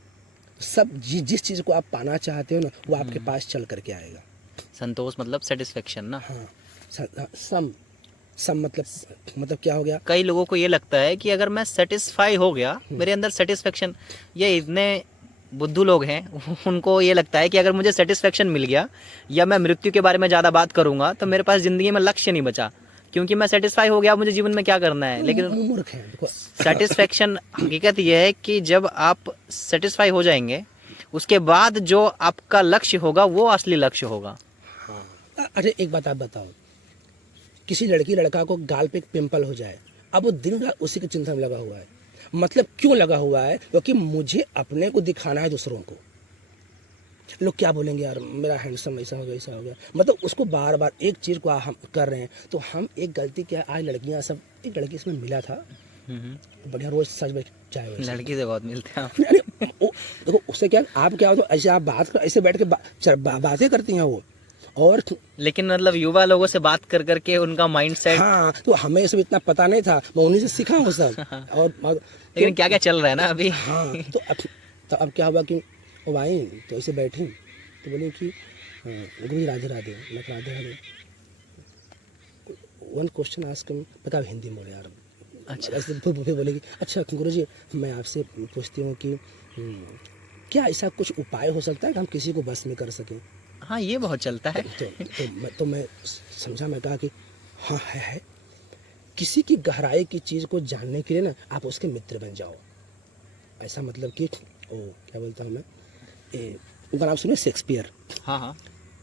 तो सब जिस चीज़ को आप पाना चाहते हो ना, वो आपके पास चल करके आएगा। संतोष मतलब सेटिस्फेक्शन ना। हाँ, सम, सम मतलब क्या हो गया? कई लोगों को ये लगता है कि अगर मैं सेटिस्फाई हो गया, मेरे अंदर सेटिस्फेक्शन, ये इतने बुद्धू लोग हैं उनको ये लगता है कि अगर मुझे सेटिस्फेक्शन मिल गया या मैं मृत्यु के बारे में ज़्यादा बात करूंगा तो मेरे पास ज़िंदगी में लक्ष्य नहीं बचा, क्योंकि मैं सेटिस्फाई हो गया, मुझे जीवन में क्या करना है। लेकिन मूर्ख है। देखो, सेटिस्फेक्शन हकीकत यह है कि जब आप सेटिस्फाई हो जाएंगे, उसके बाद जो आपका लक्ष्य होगा वो असली लक्ष्य होगा। हाँ, अरे एक बात आप बताओ, किसी लड़की लड़का को गाल पे एक पिंपल हो जाए, अब वो दिन रात उसी के चिंता में लगा हुआ है। मतलब क्यों लगा हुआ है? क्योंकि मुझे अपने को दिखाना है दूसरों को। लोग क्या बोलेंगे, यार मेरा हैंडसम ऐसा हो गया, ऐसा हो गया। मतलब उसको बार बार एक चीज़ को हम कर रहे हैं। तो हम एक गलती क्या, आज लड़कियां सब, एक लड़की इसमें मिला था, बढ़िया, रोज सच में चाय लड़की से बहुत मिलते हैं। देखो उससे क्या, आप क्या हो तो ऐसे आप बात कर, ऐसे बैठ के बातें करती हैं वो, और लेकिन मतलब युवा लोगों से बात कर करके उनका माइंडसेट। हाँ, तो हमें सब इतना पता नहीं था, मैं उन्हीं से सीखा वो सब। और लेकिन क्या क्या चल रहा है ना अभी। हाँ, तो अब क्या हुआ कि वो भाई तो ऐसे बैठी, तो बोले कि गुरु राधे राधे। मैं Radhe Radhe, one question ask, पता हिंदी में बोले यार। अच्छा, ऐसे फिर बोलेगी, अच्छा गुरु जी मैं आपसे पूछती हूँ कि क्या ऐसा कुछ उपाय हो सकता है कि हम किसी को बस में कर सकें? हाँ ये बहुत चलता है। तो मैं समझा, मैं कहा कि हाँ है। किसी की गहराई की चीज़ को जानने के लिए ना आप उसके मित्र बन जाओ। ऐसा मतलब कि ओ क्या बोलता हूँ मैं, उनका नाम सुने, शेक्सपियर। हाँ हाँ,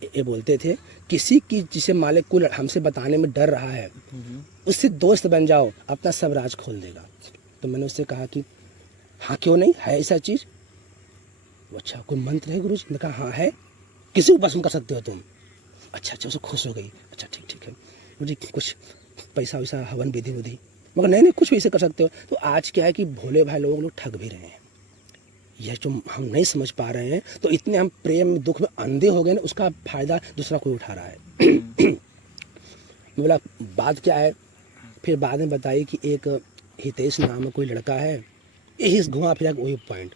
ये बोलते थे, किसी की जिसे मालिक को हमसे बताने में डर रहा है, उससे दोस्त बन जाओ, अपना सब राज खोल देगा। तो मैंने उससे कहा कि हाँ क्यों नहीं, है ऐसा चीज़? अच्छा कोई मंत्र है गुरु जी? मैंने कहा हाँ है, किसी को पसंद कर सकते हो तुम। अच्छा, उसे खुश हो गई। अच्छा ठीक है मुझे कुछ पैसा वैसा, हवन विधि विधि, मगर नहीं कुछ भी ऐसे कर सकते हो। तो आज क्या है कि भोले भाई लोग ठग भी रहे हैं। यह जो हम नहीं समझ पा रहे हैं, तो इतने हम प्रेम दुख में अंधे हो गए ना, उसका फायदा दूसरा कोई उठा रहा है। बोला बात क्या है, फिर बाद में बताई कि एक हितेश नाम का कोई लड़का है, यही घुमा फिरा वही पॉइंट,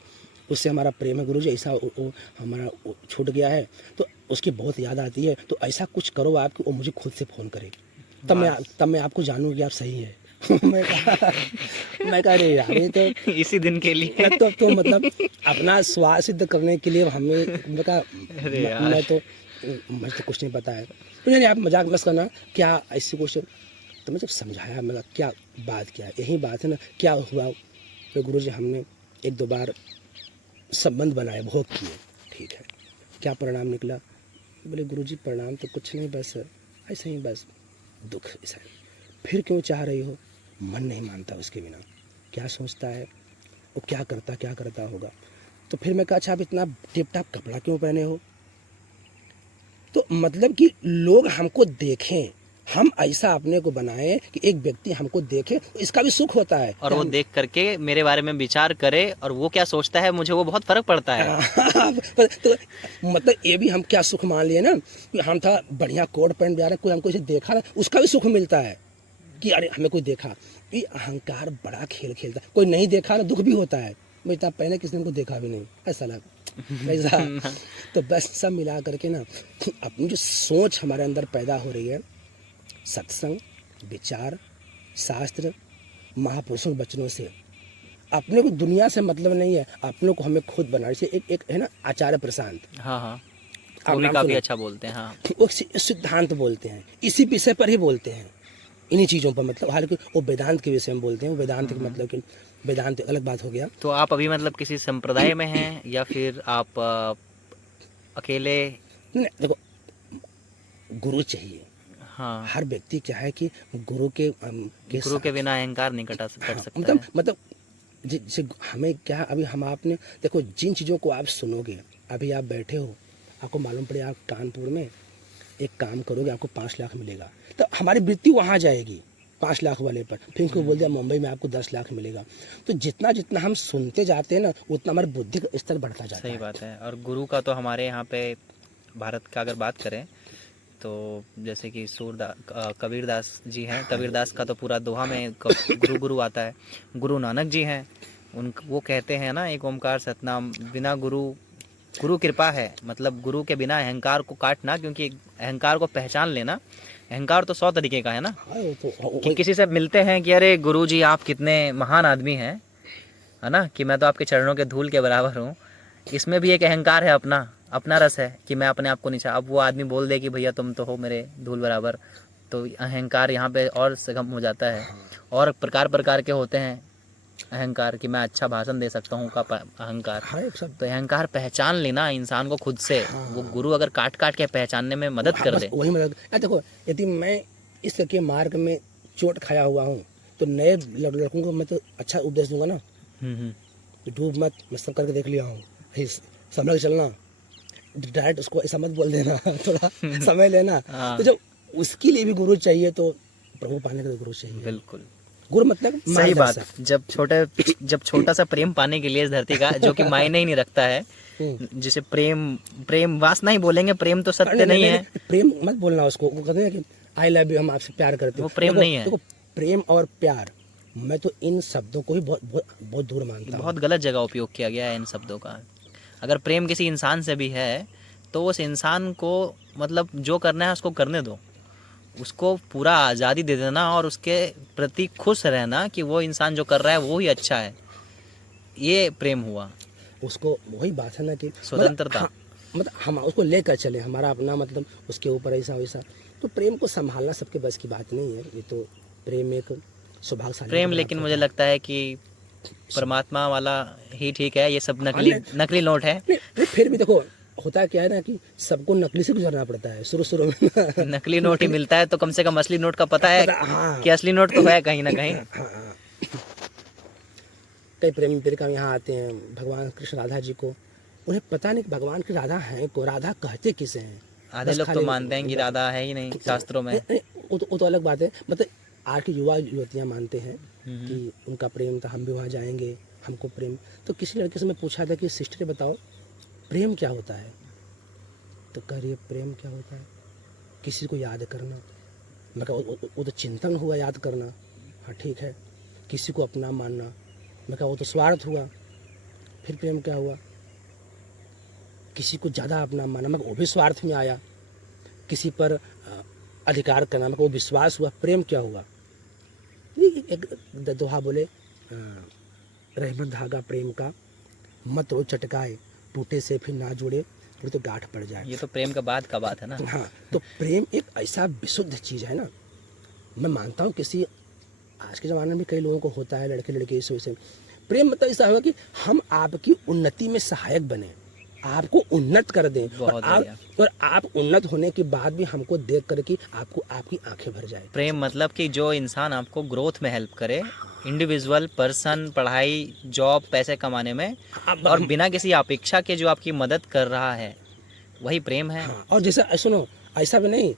उससे हमारा प्रेम है गुरु जी, ऐसा वो हमारा छूट गया है, तो उसकी बहुत याद आती है, तो ऐसा कुछ करो आप कि वो मुझे खुद से फ़ोन करे, तब मैं आपको जानूँ कि आप सही है। मैं कहा अरे यार ये तो इसी दिन के लिए तो मतलब अपना स्वाद सिद्ध करने के लिए हमें, मैं तो कुछ नहीं पता है। तो यानी आप मजाक मत करना, क्या ऐसी कुछ। तो मैं जब समझाया, मैं क्या बात, क्या यही बात है ना, क्या हुआ? तो गुरु जी हमने एक दो बार संबंध बनाए, भोग किए, ठीक है, क्या परिणाम निकला? बोले गुरु जी परिणाम तो कुछ नहीं, बस ऐसे ही, बस दुख ऐसा है। फिर क्यों चाह रही हो? मन नहीं मानता उसके बिना, क्या सोचता है वो, क्या करता होगा। तो फिर मैं कहा अच्छा आप इतना टिप टाप कपड़ा क्यों पहने हो? तो मतलब कि लोग हमको देखें, हम ऐसा अपने को बनाए कि एक व्यक्ति हमको देखे, इसका भी सुख होता है। और वो देख करके मेरे बारे में विचार करे और वो क्या सोचता है मुझे वो बहुत फर्क पड़ता है। तो मतलब ये भी हम क्या सुख मान लिए ना कि हम था बढ़िया कोट पैंट जा रहे, कोई हमको इसे देखा ना, उसका भी सुख मिलता है कि अरे हमें कोई देखा। ये अहंकार बड़ा खेल खेलता है। कोई नहीं देखा ना दुख भी होता है, मैं इतना पहले किसी ने को देखा भी नहीं, ऐसा लगा ऐसा। तो बस सब मिला करके ना अपनी जो सोच हमारे अंदर पैदा हो रही है, सत्संग, विचार, शास्त्र, महापुरुषों के वचनों से, अपने को दुनिया से मतलब नहीं है, अपने को हमें खुद बनाना। जैसे एक है ना आचार्य प्रशांत, हाँ हाँ, आप वो भी नाम काफी सुने? अच्छा बोलते हैं। हाँ, वो सिद्धांत बोलते हैं, इसी विषय पर ही बोलते हैं, इन्हीं चीज़ों पर। मतलब हालांकि वो वेदांत के विषय में बोलते हैं, वेदांत के मतलब कि वेदांत अलग बात हो गया। तो आप अभी मतलब किसी संप्रदाय में हैं या फिर आप अकेले? नहीं देखो, गुरु चाहिए। हाँ, हर व्यक्ति क्या है कि गुरु गुरु के बिना अहंकार नहीं कट सकता है। मतलब जैसे हमें क्या, अभी हम आपने देखो जिन चीज़ों को आप सुनोगे, अभी आप बैठे हो, आपको मालूम पड़े आप कानपुर में एक काम करोगे आपको 5 लाख मिलेगा, तो हमारी वृत्ति वहाँ जाएगी 5 लाख वाले पर। फिर उसको बोल दिया मुंबई में आपको 10 लाख मिलेगा। तो जितना जितना हम सुनते जाते हैं ना, उतना हमारी बुद्धि का स्तर बढ़ता जाता है। सही बात है। और गुरु का तो हमारे यहाँ पे भारत का अगर बात करें तो जैसे कि कबीरदास जी हैं, कबीरदास का तो पूरा दोहा में गुरु गुरु आता है। गुरु नानक जी हैं, वो कहते हैं ना एक ओमकार सतनाम, बिना गुरु कृपा है। मतलब गुरु के बिना अहंकार को काटना, क्योंकि अहंकार को पहचान लेना, अहंकार तो 100 तरीके का है ना। हाँ, वो कि किसी से मिलते हैं कि अरे गुरु जी आप कितने महान आदमी हैं, है ना, कि मैं तो आपके चरणों के धूल के बराबर हूँ। इसमें भी एक अहंकार है, अपना रस है कि मैं अपने आप को नीचा। अब वो आदमी बोल दे कि भैया तुम तो हो मेरे धूल बराबर, तो अहंकार यहाँ पे और सगम हो जाता है। और प्रकार के होते हैं अहंकार, कि मैं अच्छा भाषण दे सकता हूँ का अहंकार। हाँ, एक सब तो अहंकार पहचान लेना इंसान को खुद से, वो गुरु अगर काट के पहचानने में मदद कर बस दे। वही मदद। देखो यदि मैं इस के मार्ग में चोट खाया हुआ हूँ, तो नए लड़कों को मैं तो अच्छा उपदेश दूंगा ना, तो डूब मत, मैं सब करके देख लिया हूँ, समझ के चलना, डायरेक्ट उसको ऐसा मत बोल देना, थोड़ा समय लेना। तो जब उसके लिए भी गुरु चाहिए, तो प्रभु पाने के लिए गुरु चाहिए। बिल्कुल गुरु मतलब सही बात। मार्गदर्शक। जब छोटा सा प्रेम पाने के लिए इस धरती का, जो कि मायने ही नहीं रखता है, जिसे प्रेम वासना ही बोलेंगे, प्रेम तो सत्य नहीं है। प्रेम मत बोलना उसको, वो कहते हैं कि आई लव यू, हम आपसे प्यार करते हैं, वो प्रेम नहीं है। देखो प्रेम और प्यार, मैं तो इन शब्दों को ही बहुत दूर मानता हूँ। बहुत गलत जगह उपयोग किया गया है इन शब्दों का। अगर प्रेम किसी इंसान से भी है तो उस इंसान को मतलब जो करना है उसको करने दो, उसको पूरा आज़ादी दे देना और उसके प्रति खुश रहना कि वो इंसान जो कर रहा है वो ही अच्छा है, ये प्रेम हुआ। उसको वही बात है ना कि स्वतंत्रता, मतलब हम उसको लेकर चले, हमारा अपना मतलब उसके ऊपर ऐसा वैसा। तो प्रेम को संभालना सबके बस की बात नहीं है, ये तो प्रेम एक सौभाग्यशाली प्रेम। लेकिन मुझे लगता है कि परमात्मा वाला ही ठीक है, ये सब नकली नोट है। नहीं, फिर भी देखो होता क्या है ना कि सबको नकली से गुजरना पड़ता है शुरू में। नकली नोट ही मिलता है, तो कम से कम असली नोट का पता है हाँ, कि असली नोट तो है कहीं ना कहीं। हाँ। कई प्रेमी प्रेमिका यहाँ आते हैं भगवान कृष्ण राधा जी को, उन्हें पता नहीं कि भगवान की राधा है को, राधा कहते किसे हैं। आधे लोग तो मानते हैं कि राधा है ही नहीं शास्त्रों में। वो तो अलग बात है। मतलब आज की युवा युवतियाँ मानते हैं कि उनका प्रेम था, हम भी वहाँ जाएंगे, हमको प्रेम। तो किसी लड़के से मैं पूछा था कि सिस्टर बताओ प्रेम क्या होता है, तो कह रही है प्रेम क्या होता है, किसी को याद करना। मैं कहा वो तो चिंतन हुआ, याद करना, हाँ ठीक है। किसी को अपना मानना, मैं कहा वो तो स्वार्थ हुआ। फिर प्रेम क्या हुआ, किसी को ज़्यादा अपना मानना, मैं वो भी स्वार्थ में आया। किसी पर अधिकार करना, मैं वो विश्वास हुआ। प्रेम क्या हुआ, एक दोहा बोले, रहमत धागा प्रेम का, मत वो चटकाए, टूटे से फिर ना जोड़े, फिर तो गांठ पड़ जाए। ये तो प्रेम का बाद का बात है ना। हाँ, तो प्रेम एक ऐसा विशुद्ध चीज़ है ना। मैं मानता हूँ किसी आज के ज़माने में कई लोगों को होता है, लड़के लड़के इस वजह से प्रेम मतलब ऐसा होगा कि हम आपकी उन्नति में सहायक बने, आपको उन्नत कर दें, और आप उन्नत होने के बाद भी हमको देख करके आपको आपकी आंखें भर जाए। प्रेम मतलब कि जो इंसान आपको ग्रोथ में हेल्प करे, इंडिविजुअल पर्सन, पढ़ाई, जॉब, पैसे कमाने में, और बिना किसी अपेक्षा के जो आपकी मदद कर रहा है, वही प्रेम है। हाँ, और जैसा सुनो, ऐसा भी नहीं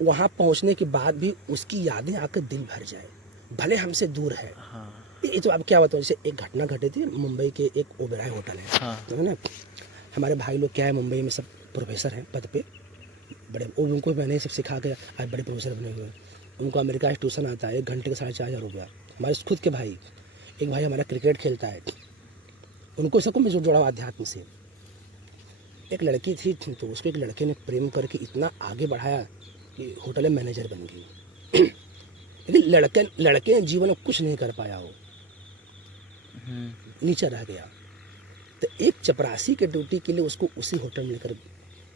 वहाँ पहुँचने के बाद भी उसकी यादें आकर दिल भर जाए, भले हमसे दूर है। हाँ ये तो अब क्या बताऊँ, जैसे एक घटना घटी थी मुंबई के एक ओबेरॉय होटल है, हाँ तो है ना, हमारे भाई लोग क्या है मुंबई में सब प्रोफेसर हैं पद पे, बड़े उनको मैंने सब सिखा के आज बड़े प्रोफेसर बने हुए हैं। उनको अमेरिका से ट्यूशन आता है, 1 घंटे का 4,500 रुपया। हमारे खुद के भाई, एक भाई हमारा क्रिकेट खेलता है, उनको सबको मैं जोड़ा अध्यात्म से। एक लड़की थी तो उसको एक लड़के ने प्रेम करके इतना आगे बढ़ाया कि होटल में मैनेजर बन गई। लेकिन लड़के जीवन में कुछ नहीं कर पाया, वो नीचे रह गया। तो एक चपरासी के ड्यूटी के लिए उसको उसी होटल में लेकर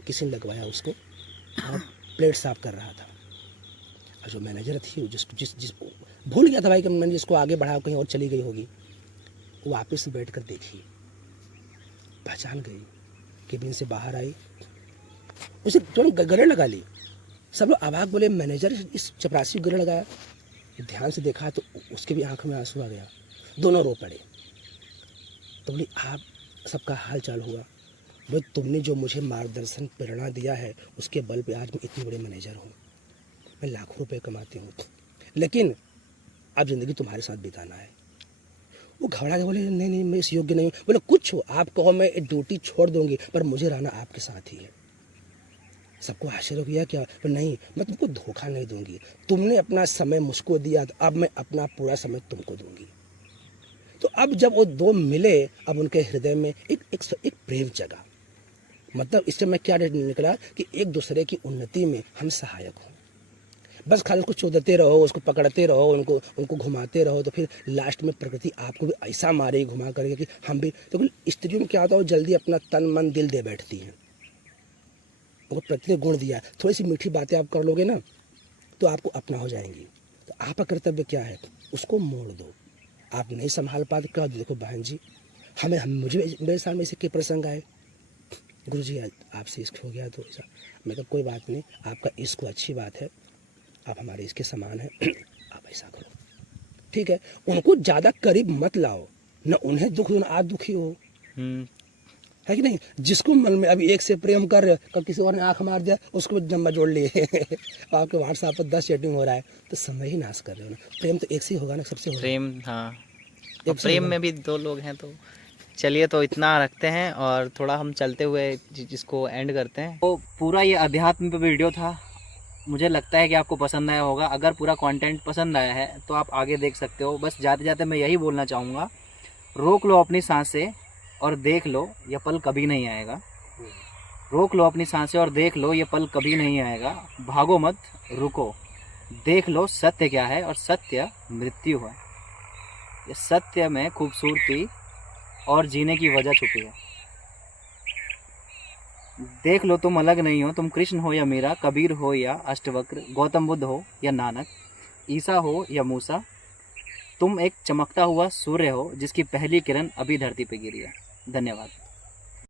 किसी ने लगवाया उसको, और प्लेट साफ कर रहा था। और जो मैनेजर थी जिस भूल गया था भाई कि मैंने जिसको आगे बढ़ाया कहीं और चली गई होगी, वो वापस बैठ कर देखी, पहचान गई, केबिन से बाहर आई, उसे तुरंत गले लगा ली। सब लोग अवाक बोले मैनेजर इस चपरासी को गले लगाया। ध्यान से देखा तो उसके भी आंख में आंसू आ गया, दोनों रो पड़े। तो बोली आप सबका हाल चाल हुआ, भाई तुमने जो मुझे मार्गदर्शन प्रेरणा दिया है उसके बल पे आज मैं इतनी बड़े मैनेजर हूँ, मैं लाखों रुपए कमाती हूँ, लेकिन अब ज़िंदगी तुम्हारे साथ बिताना है। वो घबरा के बोले नहीं नहीं मैं इस योग्य नहीं हूँ। बोले कुछ हो, आप कहो मैं ड्यूटी छोड़ दूंगी पर मुझे रहना आपके साथ ही है। सबको आश्चर्य किया क्या, पर नहीं मैं तुमको धोखा नहीं दूंगी, तुमने अपना समय मुझको दिया तो अब मैं अपना पूरा समय तुमको दूंगी। तो अब जब वो दो मिले, अब उनके हृदय में एक प्रेम जगा। मतलब इससे मैं क्या निकला कि एक दूसरे की उन्नति में हम सहायक हों। बस खाली उसको चोदते रहो, उसको पकड़ते रहो, उनको घुमाते रहो, तो फिर लास्ट में प्रकृति आपको भी ऐसा मारेगी घुमा करके कि हम भी। तो स्त्रियों में क्या होता है, वो जल्दी अपना तन मन दिल दे बैठती हैं। वो प्रकृति ने गुण दिया, थोड़ी सी मीठी बातें आप कर लोगे ना तो आपको अपना हो जाएंगी। तो आपका कर्तव्य क्या है, उसको मोड़ दो। आप नहीं संभाल पाते कह दो देखो बहन जी मुझे मेरे साथ में ऐसे के प्रसंग आए, गुरु जी आपसे इश्क हो गया तो ऐसा। मैं कहा कोई बात नहीं, आपका इश्क अच्छी बात है, आप हमारे इसके समान हैं, आप ऐसा करो ठीक है। उनको ज़्यादा करीब मत लाओ, न उन्हें दुख हो न आप दुखी हो, है कि नहीं। जिसको मन में अभी एक से प्रेम कर रहे, कल किसी और ने आंख मार दिया उसको जम्मा जोड़ लिए आपके व्हाट्सएप पर 10 चैटिंग हो रहा है, तो समय ही नाश कर रहे हो ना। प्रेम तो एक से ही होगा ना, सबसे होगा प्रेम। हाँ, प्रेम में भी 2 लोग हैं। तो चलिए, तो इतना रखते हैं और थोड़ा हम चलते हुए जिसको एंड करते हैं। तो पूरा ये अध्यात्म पे वीडियो था, मुझे लगता है कि आपको पसंद आया होगा। अगर पूरा कंटेंट पसंद आया है तो आप आगे देख सकते हो। बस जाते जाते मैं यही बोलना चाहूँगा, रोक लो अपनी सांसें और देख लो ये पल कभी नहीं आएगा। रोक लो अपनी सांसें और देख लो ये पल कभी नहीं आएगा। भागो मत, रुको, देख लो सत्य क्या है, और सत्य मृत्यु है। ये सत्य में खूबसूरती और जीने की वजह छुपी है। देख लो तुम अलग नहीं हो, तुम कृष्ण हो या मीरा, कबीर हो या अष्टवक्र, गौतम बुद्ध हो या नानक, ईसा हो या मूसा, तुम एक चमकता हुआ सूर्य हो जिसकी पहली किरण अभी धरती पे गिरी है। धन्यवाद।